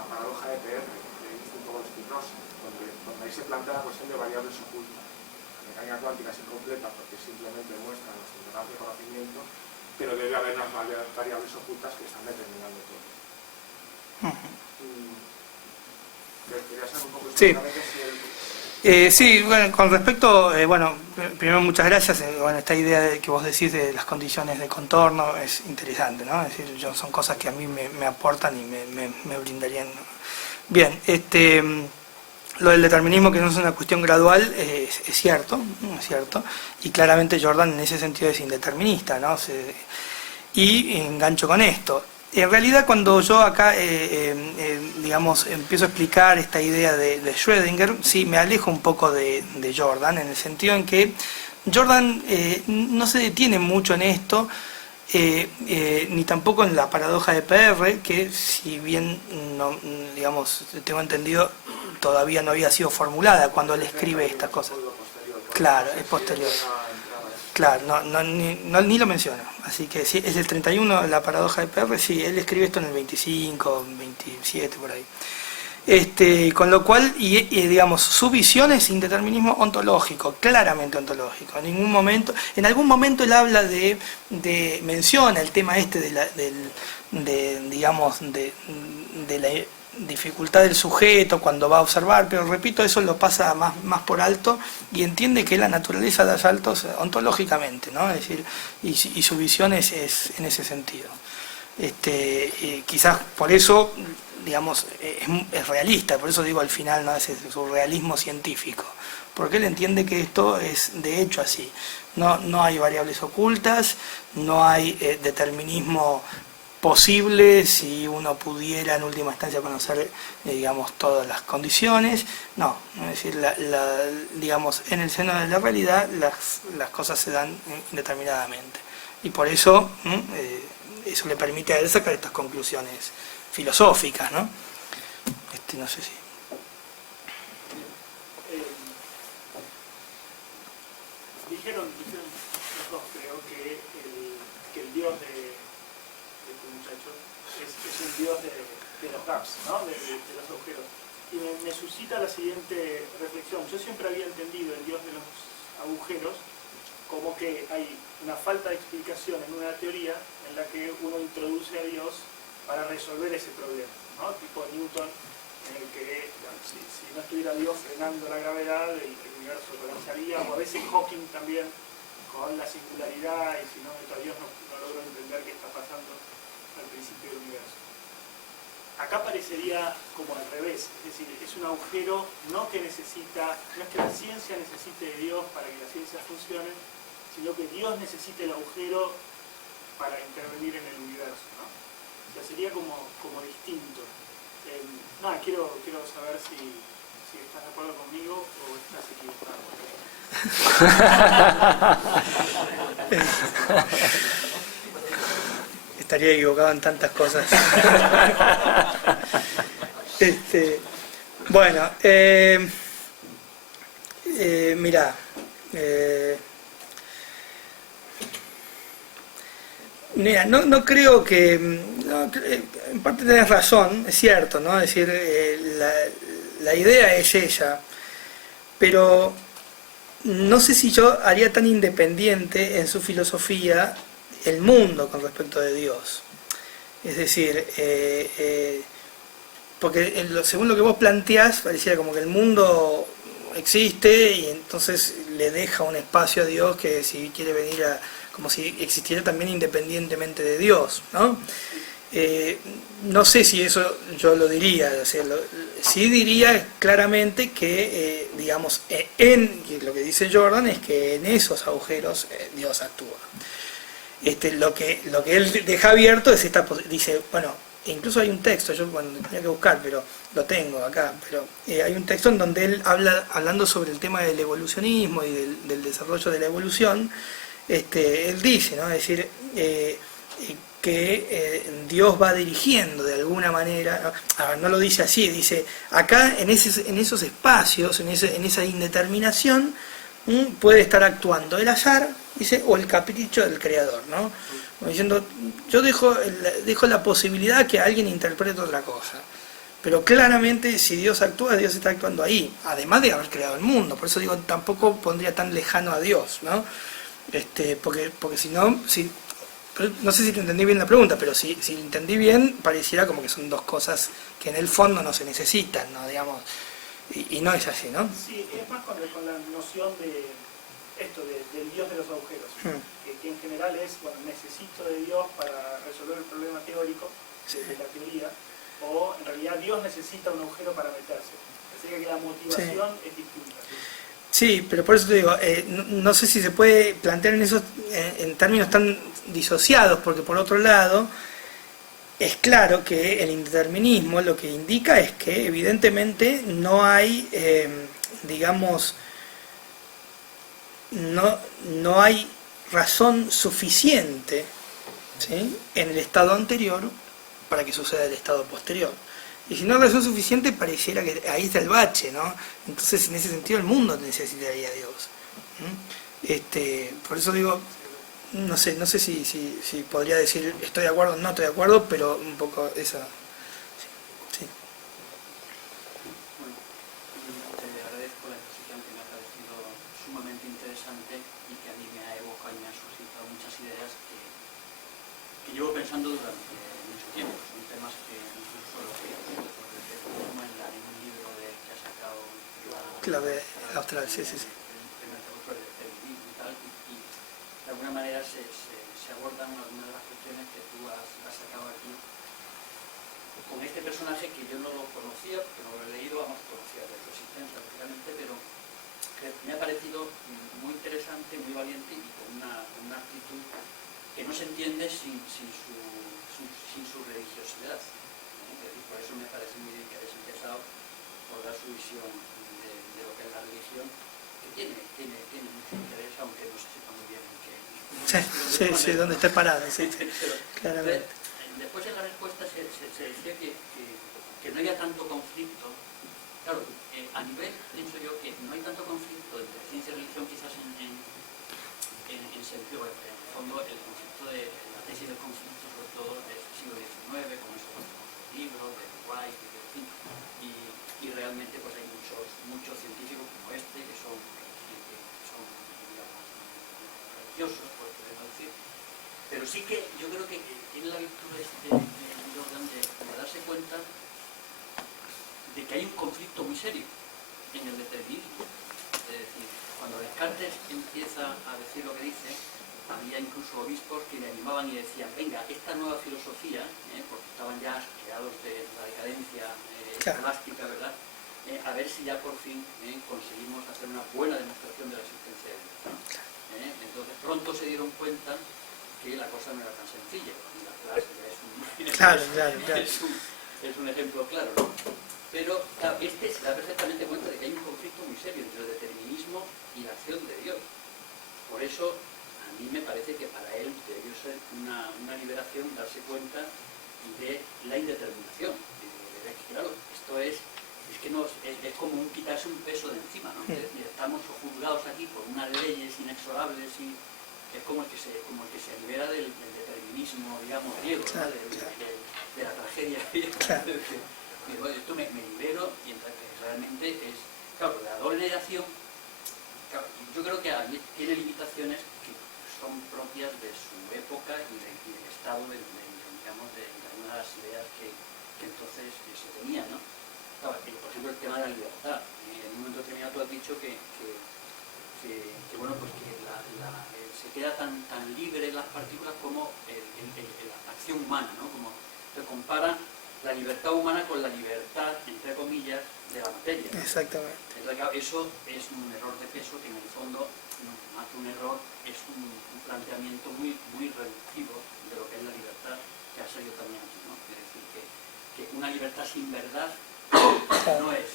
paradoja de PR, de Einstein-Podolsky-Rosen, donde ahí se plantea la cuestión de variables ocultas. La mecánica cuántica es incompleta porque simplemente muestra nuestra ignorancia de conocimiento, pero debe haber unas variables ocultas que están determinando todo. Quería saber un poco exactamente si el... Sí, bueno, con respecto, bueno, primero muchas gracias. Bueno, esta idea que vos decís de las condiciones de contorno es interesante, ¿no? Es decir, son cosas que a mí me aportan y me brindarían. Bien, lo del determinismo, que no es una cuestión gradual, es cierto, y claramente Jordan en ese sentido es indeterminista, ¿no? Y engancho con esto. En realidad, cuando yo acá, digamos, empiezo a explicar esta idea de Schrödinger, sí, me alejo un poco de Jordan, en el sentido en que Jordan no se detiene mucho en esto, ni tampoco en la paradoja de PR, que si bien, no, digamos, tengo entendido, todavía no había sido formulada cuando él escribe estas cosas. Claro, es posterior. Claro, ni lo menciona. Así que sí, es el 31, la paradoja de PR, sí, él escribe esto en el 25, 27, por ahí. Con lo cual, digamos, su visión es indeterminismo ontológico, claramente ontológico. En algún momento él habla menciona el tema de la dificultad del sujeto cuando va a observar, pero repito, eso lo pasa más por alto y entiende que la naturaleza da saltos ontológicamente, ¿no? Es decir, y su visión es en ese sentido. Quizás por eso, digamos, es realista, por eso digo al final, ¿no? Es su realismo científico, porque él entiende que esto es de hecho así. No hay variables ocultas, no hay determinismo posible si uno pudiera en última instancia conocer, digamos, todas las condiciones. No, es decir, digamos, en el seno de la realidad las cosas se dan indeterminadamente. Y por eso, eso le permite a él sacar estas conclusiones filosóficas, ¿no? No sé si... Dijeron los dos, creo, que el dios de este muchacho es un dios de los gaps, ¿no? de los agujeros. Y me suscita la siguiente reflexión. Yo siempre había entendido el dios de los agujeros como que hay una falta de explicación en una teoría en la que uno introduce a Dios para resolver ese problema, ¿no? Tipo Newton, en el que si no estuviera Dios frenando la gravedad, el universo colapsaría, o a veces Hawking también con la singularidad, y si no meto a Dios no logro entender qué está pasando al principio del universo. Acá parecería como al revés, es decir, es un agujero no es que la ciencia necesite de Dios para que la ciencia funcione, sino que Dios necesita el agujero para intervenir en el universo, ¿no? O sea, sería como distinto. Nada, quiero saber si estás de acuerdo conmigo o estás equivocado. Estaría equivocado en tantas cosas. Bueno, mirá, mira, no creo que... en parte tenés razón, es cierto, ¿no? Es decir, la idea es ella, pero no sé si yo haría tan independiente en su filosofía el mundo con respecto de Dios. Es decir, porque según lo que vos planteás, pareciera como que el mundo existe y entonces le deja un espacio a Dios que si quiere venir como si existiera también independientemente de Dios, ¿no? No sé si eso yo lo diría, o sea, sí diría claramente que, digamos, lo que dice Jordan es que en esos agujeros Dios actúa. Lo que él deja abierto es dice, bueno, incluso hay un texto, yo tenía que buscar, pero lo tengo acá, pero hay un texto en donde él hablando sobre el tema del evolucionismo y del desarrollo de la evolución, él dice, ¿no? Es decir, que Dios va dirigiendo de alguna manera, no lo dice así, dice, acá en esos espacios, en esa indeterminación, puede estar actuando el azar, dice, o el capricho del creador, ¿no? Como diciendo, yo dejo la posibilidad que alguien interprete otra cosa. Pero claramente si Dios actúa, Dios está actuando ahí, además de haber creado el mundo. Por eso digo, tampoco pondría tan lejano a Dios, ¿no? Porque si no, no sé si te entendí bien la pregunta, pero si lo entendí bien, pareciera como que son dos cosas que en el fondo no se necesitan, ¿no? Digamos, y no es así, ¿no? Sí, es más con la noción del Dios de los agujeros, que en general es, bueno, necesito de Dios para resolver el problema teórico de la teoría, o en realidad Dios necesita un agujero para meterse. Así que la motivación es distinta. Sí, pero por eso te digo, no sé si se puede plantear en términos tan disociados, porque por otro lado, es claro que el indeterminismo lo que indica es que evidentemente no hay, digamos, no hay razón suficiente, ¿sí?, en el estado anterior para que suceda el estado posterior. Y si no hay razón suficiente, pareciera que ahí está el bache, ¿no? Entonces, en ese sentido, el mundo necesitaría a Dios. Por eso digo, no sé si podría decir estoy de acuerdo o no estoy de acuerdo, pero un poco esa... Sí. Bueno, te agradezco la exposición que me ha parecido sumamente interesante y que a mí me ha evocado y me ha suscitado muchas ideas que llevo pensando durante mucho tiempo. Son temas que incluso lo que como en un libro que ha sacado Clave austral, sí. el primer traductor de feminismo y tal, y de alguna manera se abordan algunas de las cuestiones que tú has sacado aquí con este personaje que yo no lo conocía, porque no lo he leído, conocía de su existencia lógicamente, pero que me ha parecido muy interesante, muy valiente y con una actitud que no se entiende sin su religiosidad. Por eso me parece muy bien que hayas empezado por dar su visión de lo que es la religión, que tiene mucho interés, aunque no se sepa muy bien en qué. Sí, donde esté parado, sí, claramente. Después en la respuesta se decía que no haya tanto conflicto. Claro, a nivel, pienso yo, que no hay tanto conflicto entre ciencia y religión, quizás en sentido, en el fondo, el conflicto de la tesis del conflicto, sobre todo del siglo XIX, con esos libros de White, en fin, y realmente pues hay muchos científicos como este que son digamos, religiosos, por decirlo así, pero sí que yo creo que tiene la virtud de Jordan de darse cuenta de que hay un conflicto muy serio en el determinismo. Es decir, cuando Descartes empieza a decir lo que dice, había incluso obispos que le animaban y decían, venga, esta nueva filosofía, porque estaban ya asqueados de la decadencia escolástica, ¿verdad? A ver si ya por fin conseguimos hacer una buena demostración de la existencia de Dios, ¿no? Entonces pronto se dieron cuenta que la cosa no era tan sencilla, y la clase ya es un ejemplo claro, ¿no? Pero claro, se da perfectamente cuenta de que hay un conflicto muy serio entre el determinismo y la acción de Dios. Por eso, a mí me parece que para él debió ser una liberación darse cuenta de la indeterminación. De que, claro, esto es como un quitarse un peso de encima, ¿no? Estamos juzgados aquí por unas leyes inexorables y es como el que se libera del determinismo, digamos, griego, ¿no? De la tragedia griega. Digo, esto me libero, y entonces realmente es, claro, la doble negación, claro, yo creo que tiene limitaciones que son propias de su época y del estado digamos, de algunas de las ideas que entonces se tenían, ¿no? Claro, por ejemplo, el tema de la libertad. En un momento determinado tú has dicho que bueno, pues que se queda tan libre en las partículas como la acción humana, ¿no? Como se compara la libertad humana con la libertad, entre comillas, de la materia, ¿no? Exactamente. Entonces, eso es un error de peso que en el fondo, más que un error, es un planteamiento muy, muy reductivo de lo que es la libertad, que ha salido también aquí, ¿no? Es decir, que una libertad sin verdad no es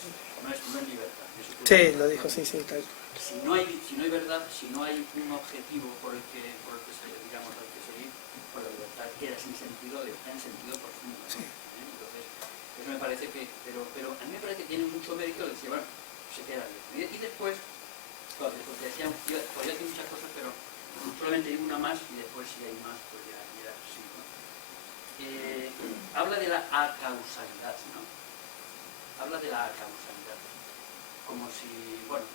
libertad. Sí, lo dijo, sí, tal. Si no hay verdad, si no hay un objetivo por el que digamos, al que seguir, pues la libertad queda sin sentido, en sentido profundo, ¿no? Sí. Entonces, eso me parece que, pero a mí me parece que tiene mucho mérito el decir, bueno, se queda bien. Y después, claro, después decían, yo podría decir muchas cosas, pero solamente hay una más y después si hay más, pues ya sí, ¿no? Habla de la acausalidad, ¿no? Habla de la acausalidad, como si, bueno,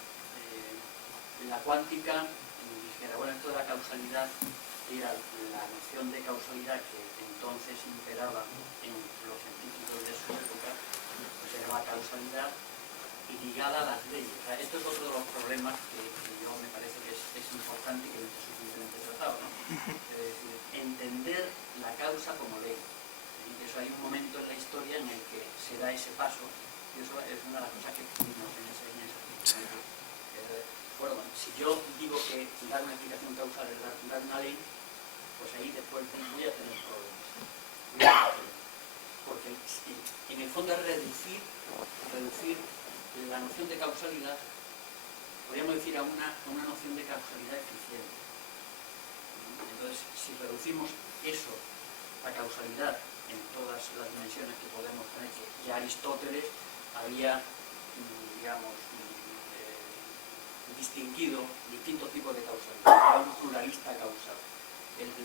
la cuántica dijera, bueno, esto de la causalidad era la noción de causalidad que entonces imperaba en los científicos de su época, pues era la causalidad ligada a las leyes. O sea, esto es otro de los problemas que yo me parece que es importante y que no está suficientemente tratado, ¿no? Es decir, entender la causa como ley. Y eso hay un momento en la historia en el que se da ese paso, y eso es una de las cosas que vimos en ese artículo. Bueno, si yo digo que dar una explicación causal es dar una ley, pues ahí después voy a tener problemas. Porque en el fondo es reducir la noción de causalidad, podríamos decir, a una noción de causalidad eficiente. Entonces, si reducimos eso, la causalidad, en todas las dimensiones que podemos tener, que ya Aristóteles había, digamos, distinguido distintos tipos de causalidad, era un pluralista causal.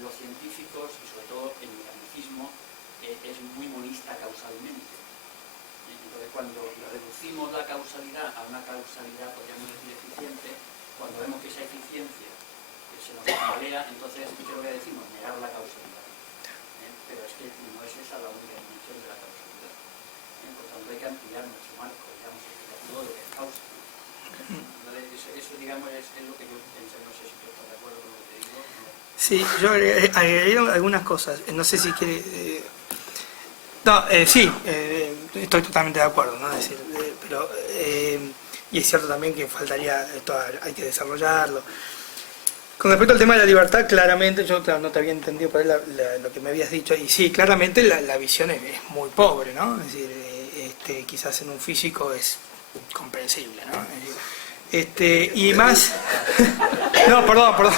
Los científicos, y sobre todo el mecanicismo, es muy monista causalmente. Entonces, cuando reducimos la causalidad a una causalidad, podríamos decir, eficiente, cuando vemos que esa eficiencia se nos tambalea, entonces, ¿qué es lo que decimos? Negar la causalidad. Pero es que no es esa la única dimensión de la causalidad. Por tanto, hay que ampliar nuestro marco, digamos, todo lo que es causa. Eso digamos, es lo que yo pienso. No sé si tú estás de acuerdo con lo que te digo. Sí, yo agregaría algunas cosas. No sé si quiere... sí, estoy totalmente de acuerdo, ¿no? Es decir, pero, y es cierto también que faltaría, esto hay que desarrollarlo. Con respecto al tema de la libertad, claramente, yo no te había entendido por ahí lo que me habías dicho, y sí, claramente la visión es muy pobre, ¿no? Es decir, quizás en un físico es comprensible, ¿no? Y más... No, perdón.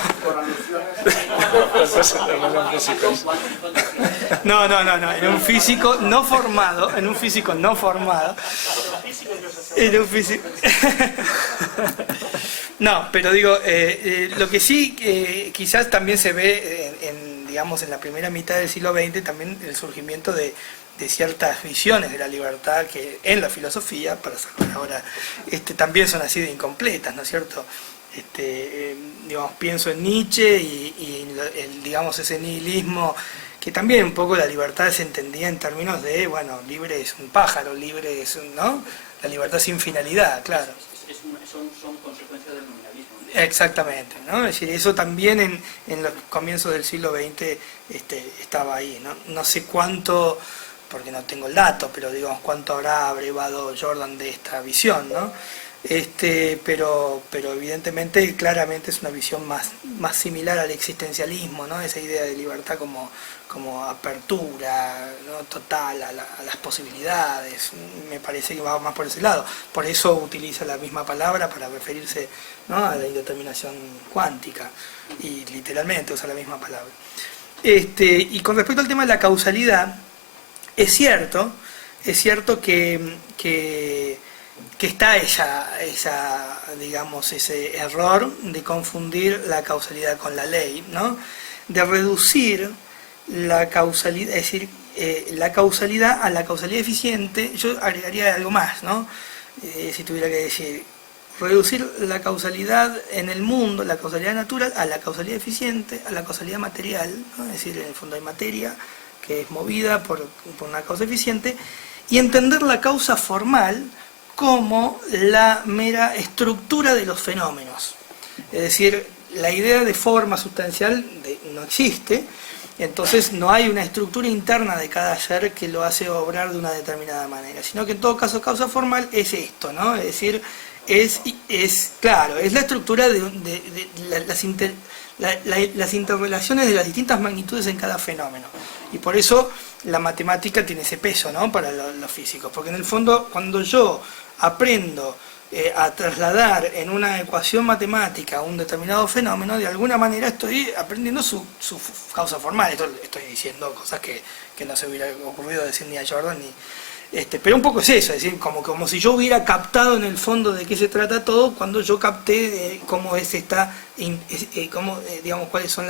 No, en un físico no formado, No, pero digo, lo que sí quizás también se ve digamos, en la primera mitad del siglo XX, también el surgimiento de ciertas visiones de la libertad que en la filosofía, para sacar ahora, también son así de incompletas, ¿no es cierto? Digamos, pienso en Nietzsche y digamos, ese nihilismo, que también un poco la libertad se entendía en términos de, bueno, libre es un pájaro, libre es un, ¿no? La libertad sin finalidad, claro. Son consecuencias del nominalismo. Exactamente, ¿no? Es decir, eso también en los comienzos del siglo XX estaba ahí, ¿no? No sé cuánto, porque no tengo el dato, pero digamos cuánto habrá abrevado Jordan de esta visión, ¿no? Pero evidentemente, claramente es una visión más similar al existencialismo, ¿no? Esa idea de libertad como apertura, ¿no? Total a las posibilidades, me parece que va más por ese lado. Por eso utiliza la misma palabra para referirse, ¿no? A la indeterminación cuántica, y literalmente usa la misma palabra. Y con respecto al tema de la causalidad, es cierto que está digamos, ese error de confundir la causalidad con la ley, ¿no? De reducir la causalidad, es decir, la causalidad a la causalidad eficiente. Yo agregaría algo más, ¿no? Si tuviera que decir, reducir la causalidad en el mundo, la causalidad natural, a la causalidad eficiente, a la causalidad material, ¿no? Es decir, en el fondo hay materia que es movida por una causa eficiente, y entender la causa formal como la mera estructura de los fenómenos. Es decir, la idea de forma sustancial no existe, entonces no hay una estructura interna de cada ser que lo hace obrar de una determinada manera, sino que en todo caso causa formal es esto, ¿no? Es decir, claro, es la estructura de las interrelaciones de las distintas magnitudes en cada fenómeno. Y por eso la matemática tiene ese peso, ¿no? Para los físicos, porque en el fondo cuando yo aprendo a trasladar en una ecuación matemática un determinado fenómeno, de alguna manera estoy aprendiendo su causa formal. Esto estoy diciendo cosas que no se hubiera ocurrido decir ni a Jordan ni... pero un poco es eso, es decir, como si yo hubiera captado en el fondo de qué se trata todo, cuando yo capté cómo es digamos, cuáles son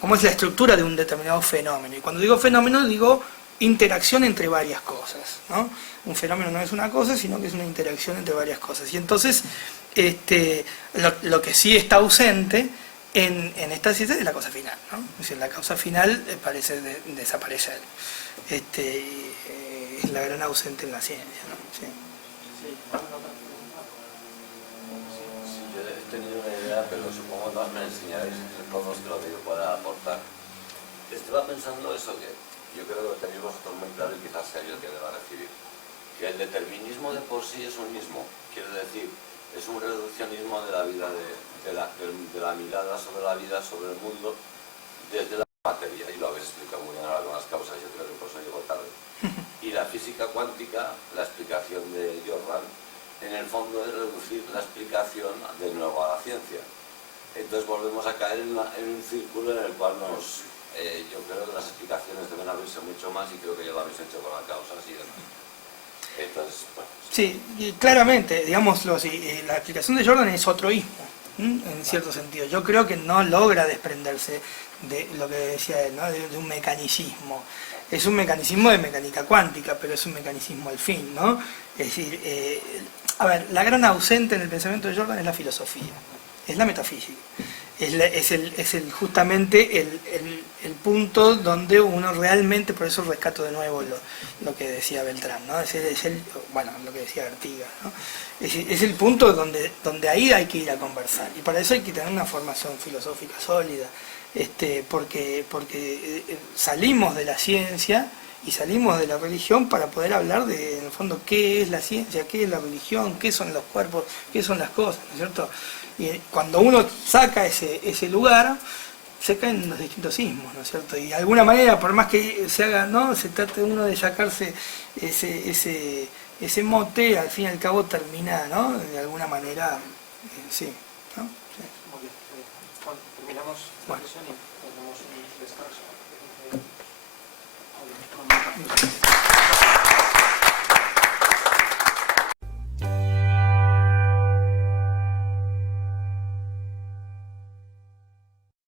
cómo es la estructura de un determinado fenómeno. Y cuando digo fenómeno, digo interacción entre varias cosas, ¿no? Un fenómeno no es una cosa, sino que es una interacción entre varias cosas. Y entonces, lo que sí está ausente en esta ciencia es la causa final, ¿no? Es decir, la causa final parece desaparecer. Es la gran ausente en la ciencia, ¿no? Sí. Sí, yo he tenido una idea, pero supongo que más me enseñaréis todos lo que yo pueda aportar. Estaba pensando eso, que yo creo que lo tenéis vosotros muy claro, y quizás sea yo el que deba recibir, que el determinismo de por sí es un ismo, quiere decir, es un reduccionismo de la vida, de la mirada sobre la vida, sobre el mundo, desde la materia, y lo habéis explicado muy bien ahora con las causas, yo creo que por eso llego tarde. Y la física cuántica, la explicación de Jordan, en el fondo es reducir la explicación de nuevo a la ciencia. Entonces volvemos a caer en un círculo en el cual yo creo que las explicaciones deben abrirse mucho más, y creo que ya lo habéis hecho con las causas y demás. Entonces, bueno. Sí, y claramente, digámoslo así, la explicación de Jordan es otro ismo, en cierto sentido. Yo creo que no logra desprenderse de lo que decía él, ¿no? de un mecanicismo. Es un mecanismo de mecánica cuántica, pero es un mecanismo al fin, ¿no? Es decir, a ver, la gran ausente en el pensamiento de Jordan es la filosofía, es la metafísica. Es justamente el punto donde uno realmente, por eso rescato de nuevo lo que decía Beltrán, ¿no? Bueno, lo que decía Artigas, ¿no? Es el punto donde ahí hay que ir a conversar, y para eso hay que tener una formación filosófica sólida, porque salimos de la ciencia y salimos de la religión para poder hablar de, en el fondo, qué es la ciencia, qué es la religión, qué son los cuerpos, qué son las cosas, ¿no es cierto? Y cuando uno saca ese lugar, se caen los distintos sismos, ¿no es cierto? Y de alguna manera, por más que se haga, ¿no? Se trate uno de sacarse ese mote, al fin y al cabo termina, ¿no? De alguna manera, sí, ¿no? Sí. Muy bien. Bueno, terminamos la sesión y